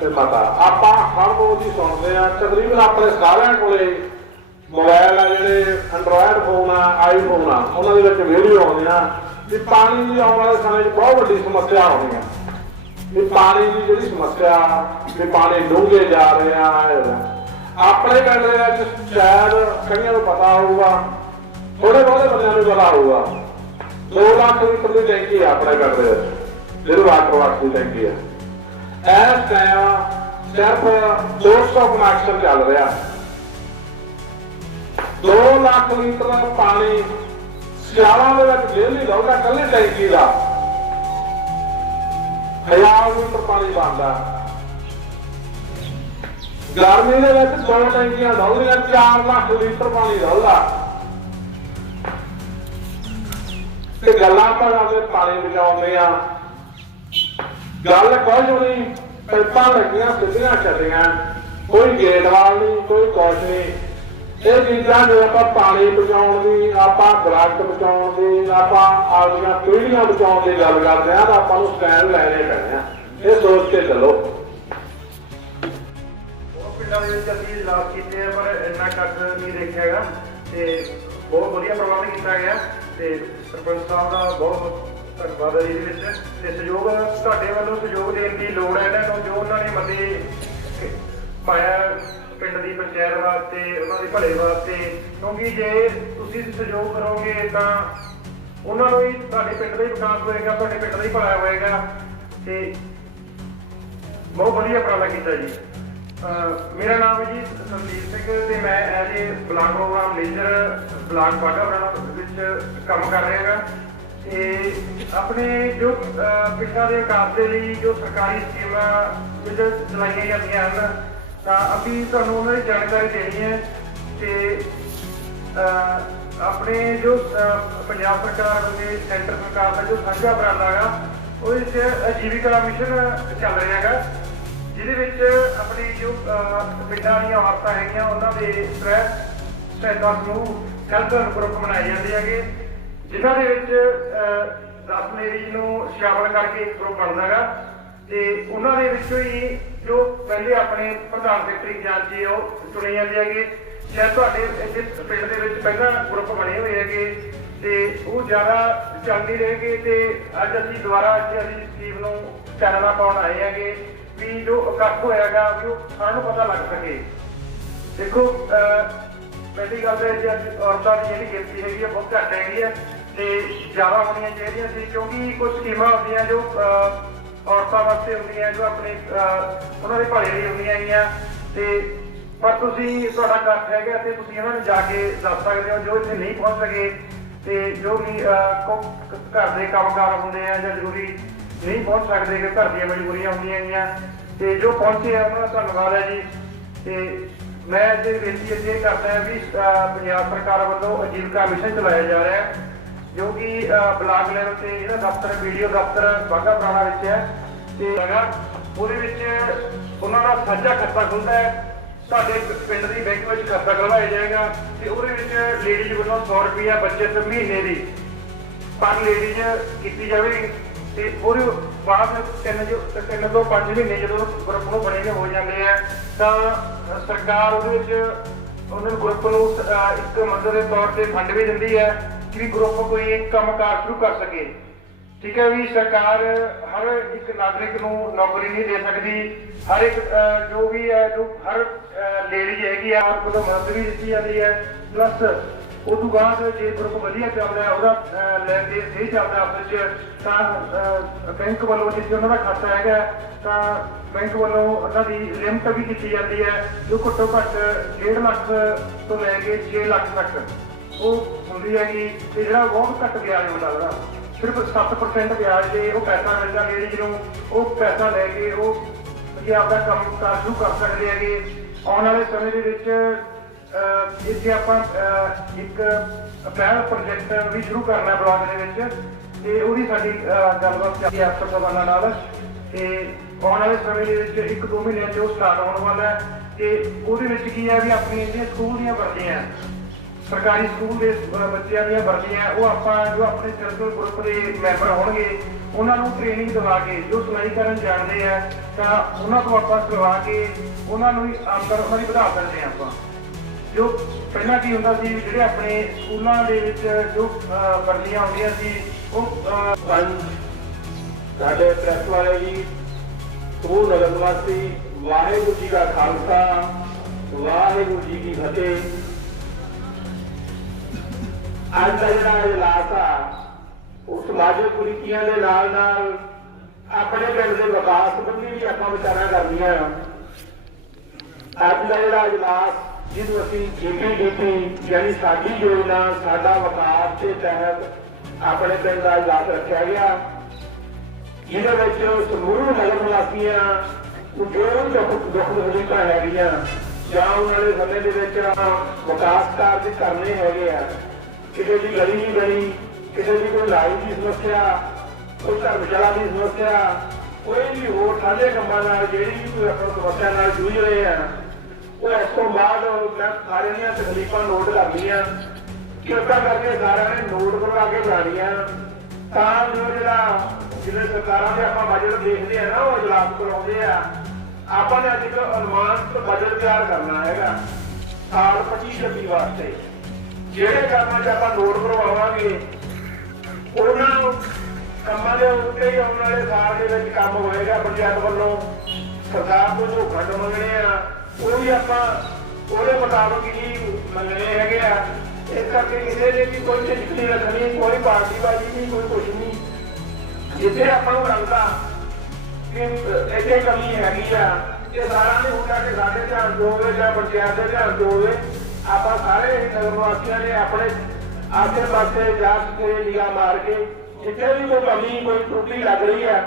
B: ਤੇ ਮਤਾ। ਆਪਾਂ ਹਰ ਰੋਜ਼ ਹੀ ਸੁਣਦੇ ਆ ਤਕਰੀਬਨ ਆਪਣੇ ਸਾਰਿਆਂ ਕੋਲੇ ਮੋਬਾਈਲ ਆ ਜਿਹੜੇ ਐਂਡਰੋਇਡ ਫੋਨ ਆ ਆਈਫੋਨ ਆ, ਉਹਨਾਂ ਦੇ ਵਿੱਚ ਵੀਡੀਓ ਆਉਂਦੀਆਂ ਵੀ ਪਾਣੀ ਦੀ ਆਉਣ ਵਾਲੇ ਸਮੇਂ 'ਚ ਬਹੁਤ ਵੱਡੀ ਸਮੱਸਿਆ ਆਉਣੀ ਆ। ਵੀ ਪਾਣੀ ਦੀ ਜਿਹੜੀ ਸਮੱਸਿਆ, ਵੀ ਪਾਣੀ ਡੂੰਘੇ ਜਾ ਰਹੇ ਆ ਆਪਣੇ ਪਿੰਡ ਦੇ ਵਿੱਚ ਸ਼ਾਇਦ ਕਈਆਂ ਨੂੰ ਪਤਾ ਹੋਊਗਾ ਥੋੜੇ ਬਹੁਤੇ ਬੰਦਿਆਂ ਨੂੰ ਪਤਾ ਹੋਊਗਾ। 2 ਲੱਖ ਲੀਟਰ ਦੀ ਟੈਂਕੀ ਆ ਆਪਣੇ ਪਿੰਡ ਦੇ ਵਿੱਚ। ਜਿਹੜੀ ਵਾਟਰ ਵਾਟਰ ਦੀ ਟੈਂਕੀ ਆ ਟਾਈਮ ਸਿਰਫ 200 ਕਨੈਕਸ਼ਨ ਚੱਲ ਰਿਹਾ। 2 ਲੱਖ ਲੀਟਰ ਪਾਣੀ ਸਿਆਲਾਂ ਦੇ ਵਿੱਚ ਡੇਲੀ ਲਾਉਂਦਾ ਕੱਲੀ ਟੈਂਕੀ ਦਾ ਹਜ਼ਾਰ ਲੀਟਰ ਪਾਣੀ ਬਣਦਾ। ਗਰਮੀ ਦੇ ਵਿੱਚ ਦੋ ਟੈਂਕੀਆਂ ਡੋਲਦੀਆਂ 4 ਲੱਖ ਲੀਟਰ ਪਾਣੀ ਲਾਉਂਦਾ ਤੇ ਗੱਲਾਂ ਤਾਂ ਪਾਣੀ ਬਚਾਉਂਦੇ ਆ। ਗੱਲ ਕੁਝ ਨਹੀਂ ਪਾਈਪਾਂ ਲੱਗੀਆਂ, ਸਿੱਧੀਆਂ ਚੱਲੀਆਂ, ਕੋਈ ਗੇਟ ਨਹੀਂ, ਕੋਈ ਕੁਛ ਨਹੀਂ। ਇਹ ਚੀਜ਼ਾਂ ਜੇ ਆਪਾਂ ਪਾਣੀ ਬਚਾਉਣ ਦੀ, ਆਪਾਂ ਦਰਖਤ ਬਚਾਉਣ ਦੀ, ਆਪਾਂ ਆਪਣੀਆਂ ਪੀੜ੍ਹੀਆਂ ਬਚਾਉਣ ਦੀ ਗੱਲ ਕਰਦੇ ਆ ਤਾਂ ਆਪਾਂ ਨੂੰ ਸਟੈਂਡ ਲੈਣੇ ਪੈਣੇ ਆ। ਇਹ ਸੋਚ ਕੇ ਚੱਲੋ।
C: ਬਹੁਤ ਪਿੰਡਾਂ ਦੇ ਵਿੱਚ ਅਸੀਂ ਇਜਲਾਸ ਕੀਤੇ ਆ, ਪਰ ਇੰਨਾ ਕੱਟ ਨਹੀਂ ਦੇਖਿਆ ਹੈਗਾ। ਤੇ ਬਹੁਤ ਵਧੀਆ ਪ੍ਰਬੰਧ ਕੀਤਾ ਗਿਆ। ਤੇ ਸਰਪੰਚ ਸਾਹਿਬ ਦਾ ਬਹੁਤ ਧੰਨਵਾਦ ਹੈ ਇਹਦੇ ਵਿੱਚ। ਤੇ ਸਹਿਯੋਗ, ਤੁਹਾਡੇ ਵੱਲੋਂ ਸਹਿਯੋਗ ਦੇਣ ਦੀ ਲੋੜ ਹੈ, ਇਹਨਾਂ ਨੂੰ ਜੋ ਉਹਨਾਂ ਨੇ ਮਤੇ ਪਾਇਆ ਪਿੰਡ ਦੀ ਪੰਚਾਇਤ ਵਾਸਤੇ, ਉਹਨਾਂ ਦੇ ਭਲੇ ਵਾਸਤੇ। ਕਿਉਂਕਿ ਜੇ ਤੁਸੀਂ ਸਹਿਯੋਗ ਕਰੋਗੇ ਤਾਂ ਉਹਨਾਂ ਨੂੰ ਹੀ ਤੁਹਾਡੇ ਪਿੰਡ ਦਾ ਹੀ ਵਿਕਾਸ ਹੋਏਗਾ, ਤੁਹਾਡੇ ਪਿੰਡ ਦਾ ਹੀ ਭਲਾ ਹੋਏਗਾ। ਤੇ ਬਹੁਤ ਵਧੀਆ ਉਪਰਾਲਾ ਕੀਤਾ ਜੀ। ਮੇਰਾ ਨਾਮ ਹੈ ਜੀ ਸੰਦੀਪ ਸਿੰਘ ਤੇ ਮੈਂ as a block program leader block Baga ਵਿੱਚ ਕੰਮ ਕਰ ਰਿਹਾ ਹਾਂ ਤੇ ਆਪਣੇ ਜੋ ਪਿੰਡਾਂ ਦੇ ਵਿਕਾਸ ਦੇ ਲਈ ਜੋ ਸਰਕਾਰੀ ਸਕੀਮਾਂ ਜਿਹੜੇ ਚਲਾਈਆਂ ਜਾਂਦੀਆਂ ਹਨ, ਤਾਂ ਅਸੀਂ ਤੁਹਾਨੂੰ ਉਹਨਾਂ ਦੀ ਜਾਣਕਾਰੀ ਦੇਣੀ ਹੈ ਤੇ ਆਪਣੇ ਜੋ ਪੰਜਾਬ ਸਰਕਾਰ ਦੇ ਸੈਂਟਰ ਸਰਕਾਰ ਦਾ ਜੋ ਸਾਂਝਾ ਉਪਰਾਲਾ ਹੈਗਾ, ਉਹਦੇ ਵਿੱਚ ਅਜੀਵਿਕਾ ਮਿਸ਼ਨ ਚੱਲ ਰਿਹਾ ਹੈਗਾ, ਜਿਹਦੇ ਵਿੱਚ ਆਪਣੀ ਜੋ ਪਿੰਡਾਂ ਦੀਆਂ ਔਰਤਾਂ ਹੈਗੀਆਂ, ਉਹਨਾਂ ਦੇ ਸਵੈ ਸਹਾਇਤਾ ਸਮੂਹ ਸੈਲਫ ਗਰੁੱਪ ਬਣਾਏ ਜਾਂਦੇ ਹੈਗੇ। ਜਿਨ੍ਹਾਂ ਦੇ ਵਿੱਚ 10 ਨੂੰ ਸ਼ਾਮਲ ਕਰਕੇ ਇੱਕ ਗਰੁੱਪ ਬਣਦਾ ਹੈਗਾ। ਤੇ ਉਹਨਾਂ ਦੇ ਵਿੱਚੋਂ ਹੀ ਜੋ ਪਹਿਲੇ ਆਪਣੇ ਪ੍ਰਧਾਨ ਸੈਕਟਰੀ ਜਾਂਚੀ ਉਹ ਚੁਣੇ ਜਾਂਦੇ ਹੈਗੇ ਸ਼ਾਇਦ ਤੁਹਾਡੇ ਇੱਥੇ ਪਿੰਡ ਦੇ ਵਿੱਚ ਪਹਿਲਾਂ ਗਰੁੱਪ ਬਣੇ ਹੋਏ ਹੈਗੇ ਤੇ ਉਹ ਜ਼ਿਆਦਾ ਚੱਲ ਨਹੀਂ ਰਹੇਗੇ ਤੇ ਅੱਜ ਅਸੀਂ ਦੁਬਾਰਾ ਅੱਜ ਅਸੀਂ ਸਟੀਵ ਨੂੰ ਚੈਨਲਾਂ ਪਾਉਣ ਆਏ ਹੈਗੇ ਵੀ ਜੋ ਇਕੱਠ ਹੋਇਆਗਾ ਵੀ ਉਹ ਸਾਰਿਆਂ ਨੂੰ ਪਤਾ ਲੱਗ ਸਕੇ। ਦੇਖੋ ਅਹ, ਪਹਿਲੀ ਗੱਲ ਤਾਂ ਇਹ ਜੀ ਅੱਜ ਔਰਤਾਂ ਦੀ ਜਿਹੜੀ ਗਿਣਤੀ ਹੈਗੀ ਆ ਬਹੁਤ ਘੱਟ ਹੈਗੀ ਆ। ਤੇ ਜ਼ਿਆਦਾ ਹੋਣੀਆਂ ਚਾਹੀਦੀਆਂ ਸੀ ਕਿਉਂਕਿ ਕੁਝ ਸਕੀਮਾਂ ਹੁੰਦੀਆਂ ਜੋ ਔਰਤਾਂ ਵਾਸਤੇ ਹੁੰਦੀਆਂ ਜੋ ਆਪਣੇ ਅਹ, ਉਹਨਾਂ ਦੇ ਭਲੇ ਲਈ ਹੁੰਦੀਆਂ ਹੈਗੀਆਂ ਤੇ ਪਰ ਤੁਸੀਂ ਤੁਹਾਡਾ ਇਕੱਠ ਹੈਗਾ ਤੇ ਤੁਸੀਂ ਉਹਨਾਂ ਨੂੰ ਜਾ ਕੇ ਦੱਸ ਸਕਦੇ ਹੋ ਜੋ ਇੱਥੇ ਨਹੀਂ ਪਹੁੰਚ ਸਕੇ ਤੇ ਜੋ ਵੀ ਘਰ ਦੇ ਕੰਮਕਾਰ ਹੁੰਦੇ ਆ ਜਾਂ ਜ਼ਰੂਰੀ ਨਹੀਂ ਪਹੁੰਚ ਸਕਦੇ ਕਿ ਘਰ ਦੀਆਂ ਮਜਬੂਰੀਆਂ ਹੁੰਦੀਆਂ ਹੈਗੀਆਂ ਤੇ ਜੋ ਪਹੁੰਚੇ ਆ ਉਹਨਾਂ ਦਾ ਧੰਨਵਾਦ ਹੈ ਜੀ। ਤੇ ਮੈਂ ਅੱਜ ਬੇਨਤੀ ਇੱਥੇ ਕਰਦਾ ਵੀ ਪੰਜਾਬ ਸਰਕਾਰ ਵੱਲੋਂ ਅਜੀਵਕਾ ਮਿਸ਼ਨ ਚਲਾਇਆ ਜਾ ਰਿਹਾ ਹੈ। ਜੋ ਕਿ ਬਲਾਕ ਲੈਵਲ ਤੇ ਇਹਦਾ ਦਫ਼ਤਰ ਵੀਡੀਓ ਦਫ਼ਤਰ ਬਾਗਾ ਪੁਰਾਣਾ ਵਿੱਚ ਹੈ ਤੇ ਹੈਗਾ ਉਹਦੇ ਵਿੱਚ ਉਹਨਾਂ ਦਾ ਸਾਂਝਾ ਖਾਤਾ ਖੁੱਲਦਾ ਹੈ। ਸਾਡੇ ਪਿੰਡ ਦੀ ਬੈਂਕ ਵਿੱਚ ਖਾਤਾ ਖੁਲਵਾਇਆ ਜਾਏਗਾ ਤੇ ਉਹਦੇ ਵਿੱਚ ਲੇਡੀਜ਼ ਵੱਲੋਂ 100 ਰੁਪਿਆ ਬੱਚਤ ਮਹੀਨੇ ਦੀ ਪਰ ਲੇਡੀਜ਼ ਕੀਤੀ ਜਾਵੇਗੀ ਤੇ ਉਹਦੇ ਬਾਅਦ ਤਿੰਨ ਜੋ, ਤਿੰਨ ਤੋਂ ਪੰਜ ਮਹੀਨੇ ਜਦੋਂ ਗਰੁੱਪ ਨੂੰ ਬਣੇ ਹੋ ਜਾਂਦੇ ਆ, ਤਾਂ ਸਰਕਾਰ ਉਹਦੇ ਵਿੱਚ ਉਹਨਾਂ ਗਰੁੱਪ ਨੂੰ ਇੱਕ ਮਦਦ ਦੇ ਤੌਰ ਤੇ ਫੰਡ ਵੀ ਦਿੰਦੀ ਹੈ। ਕਿ ਗਰੁੱਪ ਕੋਈ ਇੱਕ ਕੰਮਕਾਰ ਸ਼ੁਰੂ ਕਰ ਸਕੇ। ਠੀਕ ਹੈ ਵੀ ਸਰਕਾਰ ਹਰ ਇੱਕ ਨਾਗਰਿਕ ਨੂੰ ਨੌਕਰੀ ਨਹੀਂ ਦੇ ਸਕਦੀ। ਹਰ ਇੱਕ ਜੋ ਵੀ ਹੈ, ਜੋ ਹਰ ਲੇਡੀ ਹੈਗੀ ਆ ਹਰ ਕੋਲੋਂ ਮਦਦ ਵੀ ਦਿੱਤੀ ਜਾਂਦੀ ਹੈ। ਪਲੱਸ ਉਸ ਤੋਂ ਬਾਅਦ ਜੇ ਗਰੁੱਪ ਵਧੀਆ ਚੱਲਦਾ ਉਹਦਾ ਲੈਣ ਦੇਣ ਸਹੀ ਚੱਲਦਾ ਆਪਸ ਵਿੱਚ, ਤਾਂ ਬੈਂਕ ਵੱਲੋਂ ਜਿੱਥੇ ਉਹਨਾਂ ਦਾ ਖਾਤਾ ਹੈਗਾ, ਤਾਂ ਬੈਂਕ ਵੱਲੋਂ ਉਹਨਾਂ ਦੀ ਲਿਮਟ ਵੀ ਕੀਤੀ ਜਾਂਦੀ ਹੈ, ਜੋ ਘੱਟੋ ਘੱਟ 1.5 ਲੱਖ ਤੋਂ ਲੈ ਕੇ 6 ਲੱਖ ਤੱਕ। ਉਹ ਹੁੰਦੀ ਹੈਗੀ, ਤੇ ਜਿਹੜਾ ਬਹੁਤ ਘੱਟ ਵਿਆਜ ਹੁੰਦਾ ਸਿਰਫ 7% ਵਿਆਜ ਦੇ ਉਹ ਪੈਸਾ ਮਿਲਦਾ ਲੇਡੀਜ਼ ਨੂੰ ਉਹ ਪੈਸਾ ਲੈ ਕੇ ਉਹ ਜੇ ਆਪਦਾ ਕੰਮ ਕਾਰ ਸ਼ੁਰੂ ਕਰ ਸਕਦੇ ਹੈਗੇ। ਆਉਣ ਵਾਲੇ ਸਮੇਂ ਦੇ ਵਿੱਚ ਇੱਥੇ ਆਪਾਂ ਇੱਕ ਪਹਿਲ ਪ੍ਰੋਜੈਕਟ ਵੀ ਸ਼ੁਰੂ ਕਰਨਾ ਬਲਾਕ ਦੇ ਵਿੱਚ, ਤੇ ਉਹਦੀ ਸਾਡੀ ਗੱਲਬਾਤ ਚੱਲਦੀ ਹੈ ਅਫਸਰ ਨਾਲ। ਤੇ ਆਉਣ ਵਾਲੇ ਸਮੇਂ ਦੇ ਵਿੱਚ ਇੱਕ ਦੋ ਮਹੀਨਿਆਂ 'ਚ ਉਹ ਸਟਾਰਟ ਹੋਣ ਵਾਲਾ ਹੈ। ਤੇ ਉਹਦੇ ਵਿੱਚ ਕੀ ਹੈ ਵੀ ਆਪਣੀ ਜਿਹੜੀਆਂ ਸਕੂਲ ਦੀਆਂ ਵਰਦੀਆਂ ਸਰਕਾਰੀ ਸਕੂਲ ਦੇ ਅਹ ਬੱਚਿਆਂ ਦੀਆਂ ਵਰਦੀਆਂ ਉਹ ਆਪਾਂ ਜੋ ਆਪਣੇ ਸਰਕਲ ਗਰੁੱਪ ਦੇ ਮੈਂਬਰ ਹੋਣਗੇ ਉਹਨਾਂ ਨੂੰ ਟ੍ਰੇਨਿੰਗ ਦਿਵਾ ਕੇ ਜੋ ਸਿਲਾਈ ਕਰਨ ਜਾਣਦੇ ਆ ਤਾਂ ਉਹਨਾਂ ਤੋਂ ਆਪਾਂ ਸਿਲਵਾ ਕੇ ਉਹਨਾਂ ਨੂੰ ਹੀ ਆਮਦਨ ਉਹਨਾਂ ਦੀ ਵਧਾ ਸਕਦੇ ਹਾਂ ਆਪਾਂ। ਜੋ ਪਹਿਲਾਂ ਕੀ ਹੁੰਦਾ ਸੀ ਜਿਹੜੇ ਆਪਣੇ ਸਕੂਲਾਂ ਦੇ ਵਿੱਚ ਜੋ ਅਹ, ਵਰਦੀਆਂ ਹੁੰਦੀਆਂ ਸੀ ਉਹ ਅਹ,
D: ਪੰਜ ਸਾਡੇ ਪ੍ਰੈਸ ਵਾਲੇ ਜੀ ਤੂੰ ਨਗਰ ਨਿਵਾਸੀ ਵਾਹਿਗੁਰੂ ਜੀ ਦਾ ਖਾਲਸਾ ਵਾਹਿਗੁਰੂ ਜੀ ਕੀ ਫਤਿਹ। ਅੱਜ ਦਾ ਜਿਹੜਾ ਇਜਲਾਸ ਆ, ਉਹ ਸਮਾਜਿਕ ਕੁਰੀਤੀਆਂ ਦੇ ਨਾਲ ਨਾਲ ਆਪਣੇ ਪਿੰਡ ਦੇ ਵਿਕਾਸ ਸੰਬੰਧੀ ਵੀ ਆਪਾਂ ਵਿਚਾਰਾਂ ਕਰਨੀਆਂ ਆ। ਅੱਜ ਦਾ ਜਿਹੜਾ ਇਜਲਾਸ ਜਿਹਨੂੰ ਅਸੀਂ ਜੀਪੀਡੀਪੀ ਯਾਨੀ ਸਾਡੀ ਯੋਜਨਾ, ਸਾਡਾ ਵਿਕਾਸ ਦੇ ਤਹਿਤ ਆਪਣੇ ਪਿੰਡ ਦਾ ਇਜਲਾਸ ਰੱਖਿਆ ਗਿਆ। ਜਿਹਦੇ ਵਿੱਚ ਸਮੂਹ ਨਗਰ ਨਿਵਾਸੀਆਂ ਨੂੰ ਜੋ ਦੁੱਖ ਦੁੱਖ ਹੈਗੀਆਂ, ਜਾਂ ਉਹਨਾਂ ਦੇ ਸਮੇਂ ਦੇ ਵਿੱਚ ਵਿਕਾਸ ਕਾਰਜ ਕਰਨੇ ਹੈਗੇ ਆ। ਕਿਸੇ ਦੀ ਗਲੀ ਨਹੀਂ ਬਣੀ, ਕਿਸੇ ਦੀ ਕੋਈ ਲਾਈ ਦੀ ਸਮੱਸਿਆ, ਕੋਈ ਧਰਮਸ਼ਾਲਾ ਦੀ ਸਮੱਸਿਆ, ਕੋਈ ਵੀ ਹੋਰ ਸਾਂਝੇ ਕੰਮਾਂ ਨਾਲ ਜਿਹੜੀ ਵੀ ਕੋਈ ਆਪਾਂ ਸਮੱਸਿਆ ਨਾਲ ਜੂਝ ਰਹੇ ਆ, ਉਹ ਇਸ ਤੋਂ ਬਾਅਦ ਮੈਂ ਸਾਰਿਆਂ ਦੀਆਂ ਤਕਲੀਫਾਂ ਨੋਟ ਕਰ ਲਈਆਂ। ਕਿਰਪਾ ਕਰਕੇ ਸਾਰਿਆਂ ਨੇ ਨੋਟ ਕਰਵਾ ਕੇ ਜਾਣੀਆਂ ਤਾਂ ਜੋ ਜਿਹੜਾ ਜਿਵੇਂ ਸਰਕਾਰਾਂ ਦੇ ਆਪਾਂ ਬਜਟ ਦੇਖਦੇ ਆ ਨਾ, ਉਹ ਇਜਲਾਸ ਕਰਾਉਂਦੇ ਆ। ਆਪਾਂ ਨੇ ਅੱਜ ਇੱਕ ਅਨੁਮਾਨਿਤ ਬਜਟ ਤਿਆਰ ਕਰਨਾ ਹੈਗਾ, ਸਾਲ 25 26 ਵਾਸਤੇ। ਜਿਹੜੇ ਕੰਮਾਂ 'ਚ ਆਪਾਂ ਨੋਟ ਕਰਵਾਵਾਂਗੇ, ਉਹਨਾਂ ਕੰਮਾਂ ਦੇ ਉੱਤੇ ਹੀ ਆਉਣ ਵਾਲੇ ਸਾਲ ਦੇ ਵਿੱਚ ਕੰਮ ਹੋਏਗਾ ਪੰਚਾਇਤ ਵੱਲੋਂ। ਸਰਕਾਰ ਤੋਂ ਜੋ ਫੰਡ ਮੰਗਣੇ ਆ, ਉਹ ਵੀ ਆਪਾਂ ਉਹਦੇ ਮੁਤਾਬਕ ਹੀ ਮੰਗਣੇ ਹੈਗੇ ਆ। ਇਸ ਕਰਕੇ ਕਿਸੇ ਨੇ ਵੀ ਕੋਈ ਝਿਜਕ ਨਹੀਂ ਰੱਖਣੀ, ਕੋਈ ਪਾਰਟੀਬਾਜ਼ੀ ਨਹੀਂ, ਕੋਈ ਕੁਝ ਨਹੀਂ। ਜਿੱਥੇ ਆਪਾਂ ਨੂੰ ਲੱਗਦਾ ਕਿ ਇੱਥੇ ਕਮੀ ਹੈਗੀ ਆ। ਇਹ ਸਾਰਾ ਨੇ ਹੁੰਦਾ ਕਿ ਸਾਡੇ ਧਿਆਨ ਤੋਂ ਜਾਂ ਪੰਚਾਇਤ ਦੇ ਧਿਆਨ ਦੋਵੇ ਆਪਾਂ ਸਾਰੇ ਨਗਰ ਵਾਸੀਆਂ ਨੇ ਆਪਣੇ ਆਸੇ ਪਾਸੇ ਜਾਂਚ ਕੇ ਨਿਗਾਹ ਮਾਰ ਕੇ, ਜਿੱਥੇ ਵੀ ਕੋਈ ਕਮੀ, ਕੋਈ ਤਰੁੱਟੀ ਲੱਗ ਰਹੀ ਆ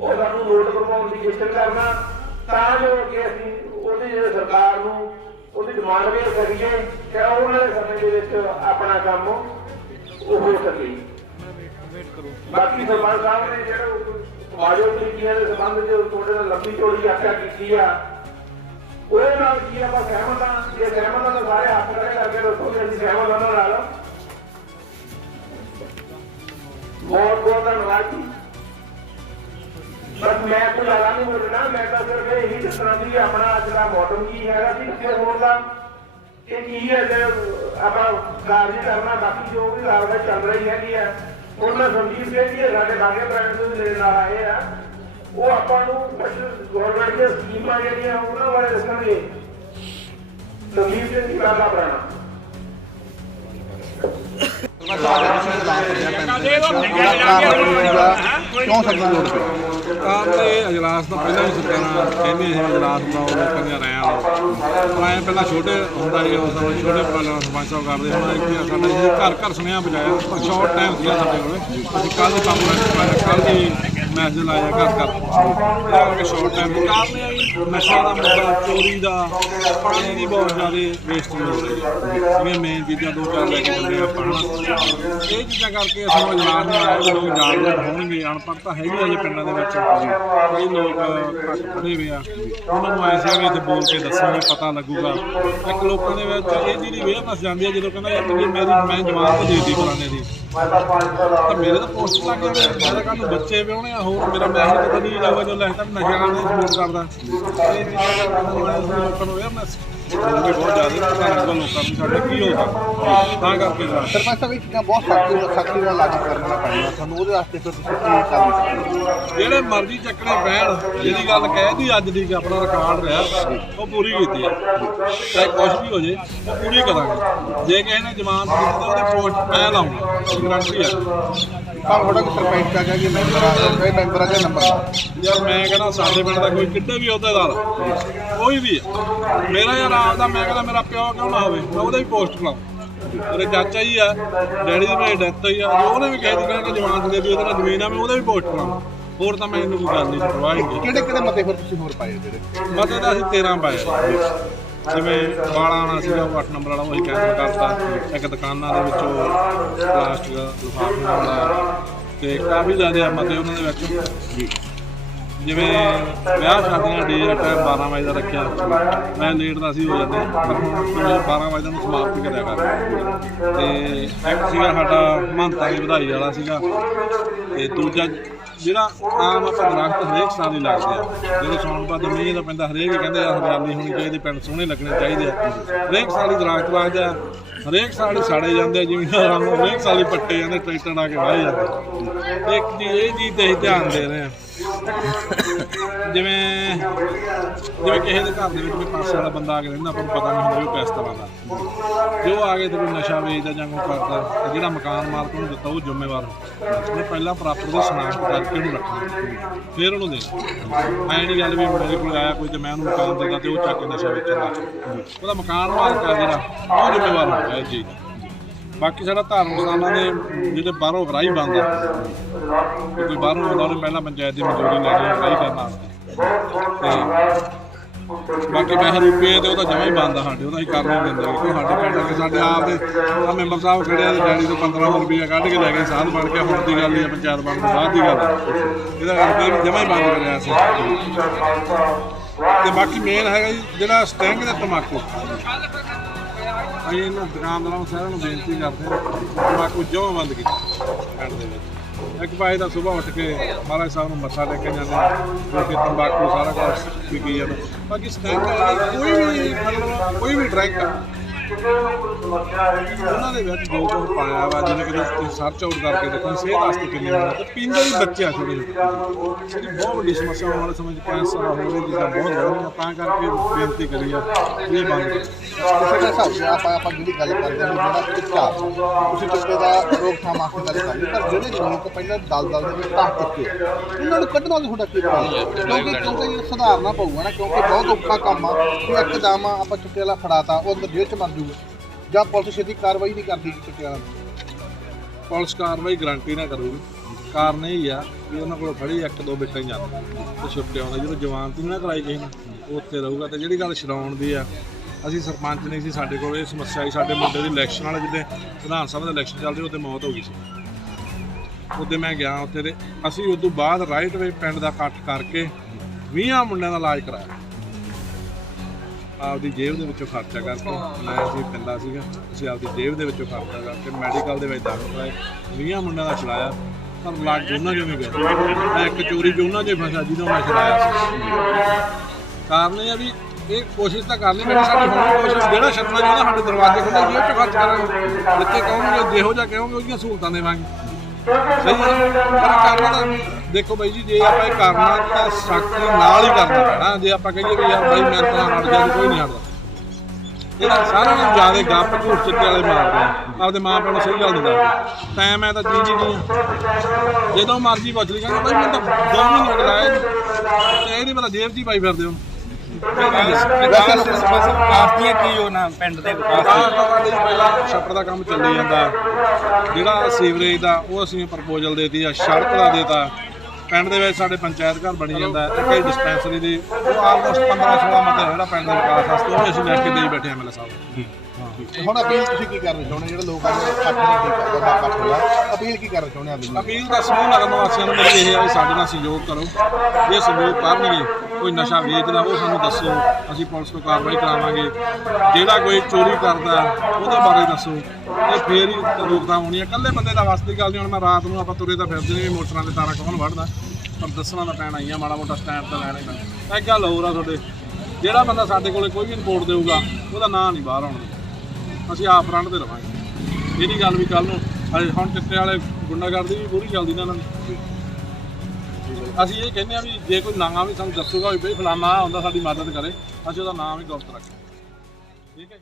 D: ਉਹ ਸਾਨੂੰ ਨੋਟ ਕਰਵਾਉਣ ਦੀ ਕੋਸ਼ਿਸ਼ ਕਰਨਾ। ਤਾਂ ਜੋ ਕਿ ਅਸੀਂ ਉਹਦੀ ਜਿਹੜੇ ਸਰਕਾਰ ਨੂੰ ਉਹਦੀ ਡਿਮਾਂਡ ਵੀ ਕਰੀਏ ਕਿ ਆਉਣ ਵਾਲੇ ਸਮੇਂ ਦੇ ਵਿੱਚ ਆਪਣਾ ਕੰਮ ਉਹ ਹੋ ਸਕੇ। ਬਾਕੀ ਸਰਪੰਚ ਸਾਹਿਬ ਨੇ ਜਿਹੜਾ ਸਮਾਜੋ ਤਰੀਕਿਆਂ ਦੇ ਸੰਬੰਧ ਚ ਤੁਹਾਡੇ ਨਾਲ ਲੰਬੀ ਚੌੜੀ ਆਖਿਆ ਕੀਤੀ ਆ। ਉਹਦੇ ਨਾਲ ਕੀ ਆਪਾਂ ਸਹਿਮਤ ਆ ਜੇ ਸਹਿਮਤ ਆ ਤਾਂ ਸਾਰੇ ਹੱਥ ਖੜੇ ਕਰਕੇ ਦੱਸੋ ਕਿ ਅਸੀਂ ਸਹਿਮਤ ਉਹਨਾਂ ਨਾਲ। ਬਹੁਤ ਬਹੁਤ ਧੰਨਵਾਦ ਜੀ। ਬਸ ਮੈਂ ਕੋਈ ਜ਼ਿਆਦਾ ਨਹੀਂ ਬੋਲਣਾ, ਮੈਂ ਤਾਂ ਸਿਰਫ ਇਹ ਹੀ ਦੱਸਣਾ ਸੀ ਕਿ ਆਪਣਾ ਅੱਜ ਦਾ ਮੋਟਮ ਕੀ ਹੈਗਾ ਸੀ ਕਿੱਥੇ ਹੋਣ ਦਾ ਇਹ ਕੀ ਹੈ ਜੇ ਆਪਾਂ ਕਾਰਜ ਕਰਨਾ, ਬਾਕੀ ਜੋ ਵੀ ਕਾਰਵਾਈ ਚੱਲ ਰਹੀ ਹੈਗੀ ਆ। ਉਹਨਾਂ ਸੰਦੀਪ ਸਿੰਘ ਜੀ ਸਾਡੇ ਬਾਗੇ ਬ੍ਰਾਂਡ ਤੋਂ ਨਾਲ ਆਏ ਆ। ਉਹ ਆਪਾਂ ਨੂੰ ਕੁਝ ਗਵਰਨਮੈਂਟ ਦੀਆਂ ਸਕੀਮਾਂ ਜਿਹੜੀਆਂ ਉਹਨਾਂ ਬਾਰੇ ਦੱਸਣਗੇ ਸੰਦੀਪ ਜੀ ਬਾਗਾ ਬ੍ਰਾਂਡ
E: ਕਿਉਂ ਸਬਜ਼ੀ ਲੋੜ ਪਈ?
B: ਕਾਰ ਤੇ ਅਜਲਾਸ ਤਾਂ ਪਹਿਲਾਂ ਹੀ ਸਿੱਟਣਾ ਕਹਿੰਦੇ ਸੀ ਅਜਲਾਸ ਬਣਾਓ ਲੋਕਾਂ ਦੀਆਂ ਰਾਇਆਂ ਲਓ ਪਰ ਐਂ ਪਹਿਲਾਂ ਛੋਟੇ ਹੁੰਦਾ ਸੀ ਉਸ ਸਮੇਂ ਛੋਟੇ ਪਹਿਲਾਂ ਸਰਪੰਚ ਸਾਹਿਬ ਕਰਦੇ ਹੁਣ ਇੱਥੇ ਸਾਡਾ ਜੀ ਘਰ ਘਰ ਸੁਨੇਹਾ ਪਜਾਇਆ ਪਰ ਸ਼ਾਰਟ ਟਾਈਮ ਸੀਗਾ ਸਾਡੇ ਕੋਲੇ। ਅਸੀਂ ਕੱਲ ਦੀ ਕੰਮ ਕੱਲ ਦੀ ਮੈਸੇਜ ਲਾਇਆ ਘਰ ਘਰ। ਇਹਦਾ ਕਰਕੇ ਸ਼ਾਰਟ ਟਾਈਮ ਨਸ਼ਾ ਦਾ ਮੁੱਦਾ, ਚੋਰੀ ਦਾ, ਪਾਣੀ ਦੀ ਬਹੁਤ ਜ਼ਿਆਦਾ ਵੇਸਟਿੰਗ ਹੋ ਰਹੀ ਹੈ। ਜਿਵੇਂ ਮੇਨ ਚੀਜ਼ਾਂ ਦੋ ਚਾਰ ਲੈ ਕੇ ਚੱਲਦੇ ਆ ਆਪਾਂ ਇਹ ਚੀਜ਼ਾਂ ਕਰਕੇ ਅਸੀਂ ਉਹ ਇਲਾਜ ਨਹੀਂ ਆਏ ਵੀ ਲੋਕ ਜਾਗਰੂਕ ਹੋਣਗੇ ਅਨਪੜ੍ਹਤਾ ਹੈਗੀ ਆ ਜੇ ਪਿੰਡਾਂ ਦੇ ਵਿੱਚ। ਕਈ ਲੋਕ ਘੱਟ ਪੜ੍ਹੇ ਹੋਏ ਆ। ਉਹਨਾਂ ਨੂੰ ਐਸੇ ਵੀ ਇੱਥੇ ਬੋਲ ਕੇ ਦੱਸਾਂਗੇ ਪਤਾ ਲੱਗੂਗਾ। ਇੱਕ ਲੋਕਾਂ ਦੇ ਵਿੱਚ ਇਹ ਚੀਜ਼ ਦੀ ਵੇਅਰਨੈਸ ਜਾਂਦੀ ਹੈ, ਜਦੋਂ ਕਹਿੰਦਾ ਯਾਰ ਮੇਰੀ, ਮੈਂ ਜਵਾਨ ਤੋਂ ਦੇਤੀ ਫਲਾਣੇ ਦੀ। ਤਾਂ ਮੇਰੇ ਤਾਂ ਪੋਸਟ ਲੱਗ ਜਾਂਦੇ ਮੈਂ ਤਾਂ ਕੱਲ ਬੱਚੇ ਵਿਆਹੁਣੇ ਆ ਹੋਰ ਮੇਰਾ ਮੈਸੇਜ ਪਤਾ ਨਹੀਂ ਜਾਊਗਾ ਜੋ ਲੈਤਾ ਨਸ਼ਾ ਕਰਨ ਸਪੋਰਟ ਕਰਦਾ ਇਹ ਚੀਜ਼ਾਂ ਲੋਕਾਂ ਨੂੰ ਵੇਅਰਨੈਸ ਹੋਊਗੀ ਬਹੁਤ ਜ਼ਿਆਦਾ ਸਾਡੇ ਕੀ ਹੋਗਾ ਤਾਂ ਕਰਕੇ ਜਰਾ
E: ਸਰਪੰਚ ਸਾਹਿਬ ਇਹ ਚੀਜ਼ਾਂ ਬਹੁਤ ਸਖਤੀ ਸਖਤੀ ਨਾਲ ਲਾਗੂ ਕਰਨੀਆਂ ਪੈਣੀਆਂ। ਸਾਨੂੰ ਉਹਦੇ ਵਾਸਤੇ ਫਿਰ ਤੁਸੀਂ ਕੀ ਕਰਨਾ
B: ਜਿਹੜੇ ਮਰਜ਼ੀ ਚੱਕਣੇ ਪੈਣ ਜਿਹੜੀ ਗੱਲ ਕਹਿਦੀ ਅੱਜ ਦੀ ਕਿ ਆਪਣਾ ਰਿਕਾਰਡ ਰਿਹਾ ਉਹ ਪੂਰੀ ਕੀਤੀ ਹੈ ਚਾਹੇ ਕੁਝ ਵੀ ਹੋ ਜੇ ਉਹ ਪੂਰੀ ਕਰਾਂਗੇ। ਜੇ ਕਿਸੇ ਨੇ ਜ਼ਮਾਨਤ ਦਿੱਤੀ ਤਾਂ ਉਹਦੇ ਪੋਸਟ ਮੈਂ ਲਾਉਂਗਾ ਗਰੰਟੀ ਹੈ
E: ਪਰ ਥੋੜਾ ਕਿ ਸਰਪੰਚ ਕਾ ਕਿ ਮੈਂਬਰ ਆ ਕਈ ਮੈਂਬਰਾਂ ਦੇ ਨੰਬਰ ਆ
B: ਯਾਰ ਮੈਂ ਕਹਿੰਦਾ ਸਾਡੇ ਪਿੰਡ ਦਾ ਕੋਈ ਕਿੱਡੇ ਵੀ ਅਹੁਦੇਦਾਰ ਕੋਈ ਵੀ ਆ। ਮੇਰਾ ਯਾਰ ਆਪਦਾ ਮੈਂ ਕਹਿੰਦਾ ਮੇਰਾ ਪਿਓ ਕਿਉਂ ਨਾ ਹੋਵੇ ਮੈਂ ਉਹਦੇ ਵੀ ਪੋਸਟ ਲਾਉਂ ਮੇਰੇ ਚਾਚਾ ਜੀ ਆ ਡੈਡੀ ਦੀ ਮੇਰੀ ਡੈਥ ਹੋਈ ਆ ਉਹਨੇ ਵੀ ਕਹਿ ਦਿੱਤਾ ਕਿ ਜਮਾਨਤ ਦੇ ਦਿਓ ਉਹਦੇ ਨਾਲ ਜ਼ਮੀਨ ਆ ਮੈਂ ਉਹਦੇ ਵੀ ਪੋਸਟ ਲਾਉਂ ਹੋਰ ਤਾਂ ਮੈਨੂੰ ਕੋਈ ਗੱਲ ਨਹੀਂ ਪਰਵਾਹ ਨਹੀਂ।
E: ਕਿਹੜੇ ਕਿਹੜੇ ਮਤੇ ਫਿਰ ਤੁਸੀਂ ਹੋਰ ਪਾਏ ਜਿਹੜੇ?
B: ਮਤੇ ਦਾ ਅਸੀਂ 13 ਪਾਏ। ਜਿਵੇਂ ਬਾਲਾ ਆਣਾ ਸੀਗਾ ਉਹ 8 ਨੰਬਰ ਵਾਲਾ ਉਹੀ ਕੈਂਸਲ ਕਰਤਾ। ਇੱਕ ਦੁਕਾਨਾਂ ਦੇ ਵਿੱਚੋਂ ਪਲਾਸਟਿਕ ਲਿਫਾਫੇ ਆਉਂਦਾ ਤੇ ਕਾਫੀ ਜ਼ਿਆਦਾ ਮਤੇ ਉਹਨਾਂ ਦੇ ਵਿੱਚ। ਜੀ। ਜਿਵੇਂ ਵਿਆਹ ਸ਼ਾਦੀਆਂ ਡੀ ਟਾਈਮ 12 ਵਜੇ ਦਾ ਰੱਖਿਆ। ਮੈਂ ਲੇਟ ਦਾ ਸੀ ਹੋ ਜਾਂਦੇ ਪਰ ਹੁਣ 12 ਵਜੇ ਨੂੰ ਸਮਾਪਤ ਕਰਿਆ ਕਰ। ਤੇ ਇੱਕ ਸੀਗਾ ਸਾਡਾ ਮਹੰਤਾਂ ਦੀ ਵਧਾਈ ਵਾਲਾ ਸੀਗਾ। ਤੇ ਦੂਜਾ ਜਿਹੜਾ ਆਮ ਆਪਾਂ ਦਰਖਤ ਹਰੇਕ ਸਾਲ ਹੀ ਲੱਗਦੇ ਆ। ਜਦੋਂ ਸੌਣ ਬਾਅਦ ਮੀਂਹ ਦਾ ਪੈਂਦਾ, ਹਰੇਕ ਹੀ ਕਹਿੰਦੇ ਆ, ਹਰਿਆਲੀ ਹੋਣੀ ਚਾਹੀਦੀ, ਪਿੰਡ ਸੋਹਣੇ ਲੱਗਣੇ ਚਾਹੀਦੇ ਆ। ਹਰੇਕ ਸਾਲ ਹੀ ਦਰਖਤ ਲੱਗਦੇ ਆ, ਹਰੇਕ ਸਾਲ ਹੀ ਸਾੜੇ ਜਾਂਦੇ ਆ, ਜਿਵੇਂ ਹਰੇਕ ਸਾਲ ਹੀ ਪੱਟੇ ਜਾਂਦੇ, ਟਰੈਕਟਰ ਲਾ ਕੇ ਵਾਹੇ ਜਾਂਦੇ ਇੱਕ ਦੀ ਇਹ ਚੀਜ਼ ਤੇ ਅਸੀਂ ਧਿਆਨ ਦੇ ਰਹੇ ਆ। ਜਿਵੇਂ ਜਿਵੇਂ ਕਿਸੇ ਦੇ ਘਰ ਦੇ ਵਿੱਚ ਕੋਈ ਪਾਸੇ ਵਾਲਾ ਬੰਦਾ ਆ ਕੇ ਰਹਿੰਦਾ, ਆਪਾਂ ਨੂੰ ਪਤਾ ਨਹੀਂ ਹੁੰਦਾ ਵੀ ਉਹ ਕਿਸ ਤਰ੍ਹਾਂ ਦਾ। ਜੋ ਆ ਕੇ ਤੇ ਕੋਈ ਨਸ਼ਾ ਵੇਚਦਾ ਜਾਂ ਕੋਈ ਕਰਦਾ, ਤੇ ਜਿਹੜਾ ਮਕਾਨ ਮਾਲਕ ਨੂੰ ਦਿੱਤਾ, ਉਹ ਜ਼ਿੰਮੇਵਾਰ ਉਹਨੇ ਪਹਿਲਾਂ ਪ੍ਰਾਪਰ ਦੀ ਸ਼ਨਾਖਤ ਕਰਕੇ ਉਹਨੂੰ ਰੱਖਣਾ? ਫਿਰ ਉਹਨੂੰ ਦੇਣਾ। ਐ ਨਹੀਂ ਗੱਲ ਵੀ ਮੇਰੇ ਕੋਲ ਆਇਆ ਕੋਈ ਤੇ ਮੈਂ ਉਹਨੂੰ ਮਕਾਨ ਦਿੰਦਾ ਤੇ ਉਹ ਚੱਕ ਕੇ ਨਸ਼ਾ ਵੇਚਦਾ ਉਹਦਾ ਮਕਾਨ ਮਾਲਕ ਆ ਜਿਹੜਾ, ਉਹ ਜ਼ਿੰਮੇਵਾਰ ਹੁੰਦਾ ਇਸ ਚੀਜ਼ ਦਾ ਬਾਕੀ ਸਾਡਾ ਧਾਰਮਿਕ ਸਥਾਨਾਂ ਦੇ ਜਿਹੜੇ ਬਾਹਰੋਂ ਗ੍ਰਾਹੀ ਬੰਦਾ ਕੋਈ ਬਾਹਰੋਂ ਆਉਂਦਾ, ਉਹਨੇ ਪਹਿਲਾਂ ਪੰਚਾਇਤ ਦੀ ਮਨਜ਼ੂਰੀ ਲੈਣੀ ਹੈ ਗ੍ਰਾਹੀ ਕਰਨ। ਤੇ ਬਾਕੀ ਪੈਸੇ ਰੁਪਏ ਤੇ ਉਹਦਾ ਜਮਾ ਹੀ ਬੰਦ ਸਾਡੇ ਉਹਦਾ ਹੀ ਕਰ ਨਹੀਂ ਦਿੰਦੇ ਕਿਉਂਕਿ ਸਾਡੇ ਪਿੰਡ ਦੇ ਸਾਡੇ ਆਪ ਦੇ ਆ ਮੈਂਬਰ ਸਾਹਿਬ ਖੜੇ ਆ ਡੈਡੀ ਤੋਂ 1500 ਰੁਪਏ ਕੱਢ ਕੇ ਲੈ ਗਏ ਸਾਧ ਬਣ ਕੇ ਹੁਣ ਦੀ ਗੱਲ ਹੀ ਪੰਚਾਇਤ ਬਣ ਤੋਂ ਬਾਅਦ ਦੀ ਗੱਲ ਇਹਦਾ ਕਰਕੇ ਵੀ ਜਮਾ ਹੀ ਬੰਦ ਕਰਿਆ ਸੀ ਤੇ ਬਾਕੀ ਮੇਨ ਹੈਗਾ ਜੀ, ਜਿਹੜਾ ਸਟੈਂਗ ਦਾ ਤਮਾਕੂ। ਅਸੀਂ ਇਹਨਾਂ ਦੁਕਾਨਦਾਰਾਂ ਨੂੰ ਸਾਰਿਆਂ ਨੂੰ ਬੇਨਤੀ ਕਰਦੇ ਹਾਂ ਤਮਾਕੂ ਜਮਾਂ ਬੰਦ ਕੀਤਾ। ਪਿੰਡ ਦੇ ਵਿੱਚ। ਇੱਕ ਪਾਸੇ ਦਾ ਸਵੇਰ ਉੱਠ ਕੇ ਮਹਾਰਾਜ ਸਾਹਿਬ ਨੂੰ ਮੱਥਾ ਟੇਕ ਕੇ ਜਾਂਦੇ ਆ ਜੋ ਕਿ ਤੰਬਾਕੂ ਸਾਰਾ ਕੁਝ ਵਿਕੀ ਜਾਂਦਾ। ਬਾਕੀ ਸਟੈਂਕ ਕੋਈ ਵੀ ਕੋਈ ਵੀ ਡਰਿੰਕ ਉਹਨਾਂ ਦੇ ਵਿੱਚ ਜੋ ਕੁਝ ਪਾਇਆ ਵਾ ਜਿਵੇਂ ਕਿ ਤੁਸੀਂ ਸਰਚ ਆਊਟ ਕਰਕੇ ਦੇਖੋ ਸਿਹਤ ਵਾਸਤੇ ਕਿੰਨੇ ਮਾੜਾ ਤੇ ਪੀਂਦੇ ਵੀ ਬੱਚੇ ਆ ਛੋਟੇ ਛੋਟੇ ਜਿਹੜੀ ਬਹੁਤ ਵੱਡੀ ਸਮੱਸਿਆ ਆਉਣ ਵਾਲੇ ਸਮੇਂ 'ਚ ਕੈਂਸਰ ਹੋਰ ਵੀ ਚੀਜ਼ਾਂ ਬਹੁਤ ਵਧਣਗੀਆਂ ਤਾਂ ਕਰਕੇ ਬੇਨਤੀ ਕਰੀ ਆ ਇਹ ਬੰਦ ਕਰੋ।
E: ਕਿਸੇ ਦੇ ਹਿਸਾਬ ਨਾਲ ਆਪਾਂ ਆਪਾਂ ਜਿਹੜੀ ਗੱਲ ਕਰਦੇ ਹਾਂ ਜਿਹੜਾ ਚਿੱਟਾ ਤੁਸੀਂ ਚਿੱਟੇ ਦਾ ਰੋਕਥਾਮ ਵਾਸਤੇ ਗੱਲ ਕਰਦੇ ਪਰ ਜਿਹੜੇ ਲੋਕ ਪਹਿਲਾਂ ਦਲ ਦਲ ਦੇ ਵਿੱਚ ਤਾਂ ਚੁੱਕੇ ਉਹਨਾਂ ਨੂੰ ਕੱਢਣਾ ਵੀ ਤੁਹਾਡਾ ਕੀ ਪਲਾਨ ਹੈ ਕਿਉਂਕਿ ਕਿਉਂਕਿ ਇਹ ਸੁਧਾਰਨਾ ਪਊਗਾ ਨਾ ਕਿਉਂਕਿ ਬਹੁਤ ਔਖਾ ਕੰਮ ਆ ਕਿ ਇੱਕਦਮ ਆਪਾਂ ਚਿੱਟੇ ਵਾਲਾ ਫੜਾਤਾ ਉਹ ਅੰਦਰ ਜੇਲ੍ਹ ਚ ਮਰ ਜੂਗਾ ਜਾਂ ਪੁਲਿਸ ਛੇਤੀ ਕਾਰਵਾਈ ਨਹੀਂ ਕਰਦੀ ਚਿੱਟੇ
B: ਪੁਲਿਸ ਕਾਰਵਾਈ ਗਰੰਟੀ ਨਾ ਕਰੂਗੀ। ਕਾਰਨ ਇਹ ਹੀ ਆ ਵੀ ਉਹਨਾਂ ਕੋਲ ਫੜੀ ਇੱਕ, ਦੋ ਬਿੱਟਾਂ ਹੀ ਜਾਂਦੇ ਤੇ ਛੁੱਟੇ ਆਉਂਦੇ। ਜਦੋਂ ਜਵਾਨ ਤੀ ਨਾ ਕਰਾਈ ਕਿਸੇ ਨੇ, ਉਹ ਉੱਥੇ ਰਹੂਗਾ। ਤੇ ਜਿਹੜੀ ਗੱਲ ਸ਼ਰਾਉਣ ਦੀ ਆ, ਅਸੀਂ ਸਰਪੰਚ ਨਹੀਂ ਸੀ ਸਾਡੇ ਕੋਲ, ਇਹ ਸਮੱਸਿਆ ਸੀ ਸਾਡੇ ਮੁੰਡੇ ਦੀ ਇਲੈਕਸ਼ਨ ਵਾਲੇ ਜਿੱਦੇ ਵਿਧਾਨ ਸਭਾ ਦਾ ਇਲੈਕਸ਼ਨ ਚੱਲਦੇ, ਉਹਦੇ ਮੌਤ ਹੋ ਗਈ ਸੀ। ਉਹਦੇ ਮੈਂ ਗਿਆ ਉੱਥੇ ਦੇ ਅਸੀਂ ਉਸ ਤੋਂ ਬਾਅਦ ਰਾਈਟ ਵੇ ਪਿੰਡ ਦਾ ਇਕੱਠ ਕਰਕੇ 20 ਮੁੰਡਿਆਂ ਦਾ ਇਲਾਜ ਕਰਾਇਆ। ਆਪਦੀ ਜੇਬ ਦੇ ਵਿੱਚੋਂ ਖਰਚਾ ਕਰਕੇ ਮੈਂ ਅਸੀਂ ਪਿੰਦਾ ਸੀਗਾ। ਅਸੀਂ ਆਪਦੀ ਜੇਬ ਦੇ ਵਿੱਚੋਂ ਖਰਚਾ ਕਰਕੇ ਮੈਡੀਕਲ ਦੇ ਵਿੱਚ ਦਾਖਲ ਕਰਾਏ। 20 ਮੁੰਡਿਆਂ ਦਾ ਛੁਡਾਇਆ। ਪਰ ਲੱਗ ਉਹਨਾਂ ਜਿਵੇਂ ਗਿਆ ਮੈਂ ਇੱਕ ਚੋਰੀ ਚ ਉਹਨਾਂ ਜੇ ਫਸਿਆ ਜਿਹਦੋਂ ਮੈਂ ਛੁਡਾਇਆ ਕਾਰਨ ਇਹ ਆ ਵੀ ਇਹ ਕੋਸ਼ਿਸ਼ ਤਾਂ ਕਰਨੀ ਪੈਣੀ ਸਾਡੀ ਹੁਣ ਕੋਸ਼ਿਸ਼। ਜਿਹੜਾ ਛੱਡਣਾ ਚਾਹੁੰਦਾ ਸਾਡੇ ਦਰਵਾਜ਼ੇ ਖੁੱਲੇ ਜੇਬ 'ਚ ਖਰਚ ਕਰਾਂਗੇ। ਜਿੱਥੇ ਕਹੋਗੇ ਜਿਹੋ ਜਿਹਾ ਕਹੋਗੇ, ਉਹਦੀਆਂ ਸਹੂਲਤਾਂ ਦੇਵਾਂਗੇ। ਸਹੀ ਹੈ? ਪਰ ਕਰਨਾ ਤਾਂ ਦੇਖੋ ਬਾਈ ਜੀ ਜੇ ਆਪਾਂ ਇਹ ਕਰਨਾ ਤਾਂ ਸਖਤ ਨਾਲ ਹੀ ਕਰਨਾ ਪੈਣਾ। ਜੇ ਆਪਾਂ ਕਹੀਏ ਵੀ ਯਾਰ ਬਾਈ ਮੈਂ ਤਾਂ ਹਟ ਜਾ ਕੋਈ ਨਹੀਂ ਹਟਦਾ। ਇਹਦਾ ਸਾਰਿਆਂ ਨਾਲੋਂ ਜ਼ਿਆਦਾ ਗੱਪ ਝੂਠ ਚਿੱਟੇ ਵਾਲੇ ਮਾਰਦੇ ਆ। ਆਪਦੇ ਮਾਂ ਪਿਓ ਨੂੰ ਸਹੀ ਗੱਲ ਨਹੀਂ ਦੱਸਦੇ ਟਾਈਮ ਐ ਤਾਂ ਜੀ ਜੀ ਨਹੀਂ ਜਦੋਂ ਮਰਜ਼ੀ ਪੁੱਛ ਲਈ ਕਹਿੰਦਾ ਬਾਈ ਮੈਨੂੰ ਤਾਂ ਦੋ ਮਹੀਨੇ ਬਗਲਾਇਆ ਤੇ ਇਹ ਨਹੀਂ ਪਤਾ ਜੇਬ ਹੀ ਪਾਈ ਫਿਰਦੇ ਹੋ।
A: ਵਿਕਾਸ ਪਿੰਡ ਦੇ ਵਿਕਾਸ
B: ਪਹਿਲਾਂ ਛੱਪੜ ਦਾ ਕੰਮ ਚੱਲੀ ਜਾਂਦਾ। ਜਿਹੜਾ ਸੀਵਰੇਜ ਦਾ ਉਹ ਅਸੀਂ ਪ੍ਰਪੋਜ਼ਲ ਦੇਤੀ ਆ ਸੜਕ ਦਾ ਦੇਤਾ। ਪਿੰਡ ਦੇ ਵਿੱਚ ਸਾਡੇ ਪੰਚਾਇਤ ਘਰ ਬਣੀ ਜਾਂਦਾ ਇੱਕ ਹੀ ਡਿਸਪੈਂਸਰੀ ਦੀ ਉਹ ਆਲਮੋਸਟ 15 16 ਮਤੇ ਜਿਹੜਾ ਪਿੰਡ ਦੇ ਵਿਕਾਸ ਵਾਸਤੇ ਉਹ ਅਸੀਂ ਲੈ ਕੇ ਦੇਈ ਬੈਠੇ ਐਮਐਲਏ ਸਾਹਿਬ।
E: ਤੇ ਹੁਣ ਅਪੀਲ ਤੁਸੀਂ ਕੀ ਕਰਨਾ ਚਾਹੁੰਦੇ ਜਿਹੜੇ ਲੋਕ ਅਪੀਲ ਕੀ ਕਰਨਾ ਚਾਹੁੰਦੇ ਆ ਅਪੀਲ
B: ਦਾ ਸਮੂਹ ਨਗਰ ਨਿਵਾਸੀਆਂ ਨੂੰ ਮੇਰੀ ਇਹ ਹੈ ਵੀ ਸਾਡੇ ਨਾਲ ਸਹਿਯੋਗ ਕਰੋ। ਜੇ ਸਹਿਯੋਗ ਕਰਨਗੇ ਕੋਈ ਨਸ਼ਾ ਵੇਚਦਾ, ਉਹ ਸਾਨੂੰ ਦੱਸੋ, ਅਸੀਂ ਪੁਲਿਸ ਤੋਂ ਕਾਰਵਾਈ ਕਰਾਵਾਂਗੇ। ਜਿਹੜਾ ਕੋਈ ਚੋਰੀ ਕਰਦਾ, ਉਹਦੇ ਬਾਰੇ ਦੱਸੋ। ਤੇ ਫੇਰ ਹੀ ਰੋਕਥਾਮ ਹੋਣੀ ਹੈ ਇਕੱਲੇ ਬੰਦੇ ਦਾ ਵਾਸਤੇ ਗੱਲ ਨਹੀਂ, ਹੁਣ ਮੈਂ ਰਾਤ ਨੂੰ ਆਪਾਂ ਤੁਰੇ ਤਾਂ ਫਿਰਦੇ ਨੇ, ਮੋਟਰਾਂ ਦੇ ਤਾਰਾਂ ਕੌਣ ਵੜਦਾ ਪਰ ਦੱਸਣਾ ਤਾਂ ਪੈਣਾ ਹੀ ਆ, ਮਾੜਾ ਮੋਟਾ ਸਟੈਂਡ ਤਾਂ ਲੈਣਾ ਹੀ ਪੈਣਾ। ਇੱਕ ਗੱਲ ਹੋਰ ਆ ਤੁਹਾਡੇ, ਜਿਹੜਾ ਬੰਦਾ ਸਾਡੇ ਕੋਲੇ ਕੋਈ ਵੀ ਰਿਪੋਰਟ ਦੇਊਗਾ, ਉਹਦਾ ਨਾਂ ਨਹੀਂ ਬਾਹਰ ਆਉਣਾ। ਅਸੀਂ ਆਪ ਫਰੰਟ ਤੇ ਰਵਾਂਗੇ। ਇਹਦੀ ਗੱਲ ਵੀ ਕੱਲ ਨੂੰ ਹਜੇ ਹੁਣ ਚਿੱਟੇ ਵਾਲੇ ਗੁੰਡਾਗਰਦੀ ਵੀ ਪੂਰੀ ਚੱਲਦੀ ਨਾ ਇਹਨਾਂ ਦੀ। ਅਸੀਂ ਇਹ ਕਹਿੰਦੇ ਆ ਵੀ ਜੇ ਕੋਈ ਨਾਮ ਵੀ ਸਾਨੂੰ ਦੱਸੂਗਾ ਵੀ ਬਈ ਫਲਾਣਾ ਆਉਂਦਾ ਸਾਡੀ ਮਦਦ ਕਰੇ, ਅਸੀਂ ਉਹਦਾ ਨਾਮ ਹੀ ਗੁਪਤ ਰੱਖਾਂਗੇ। ਠੀਕ ਹੈ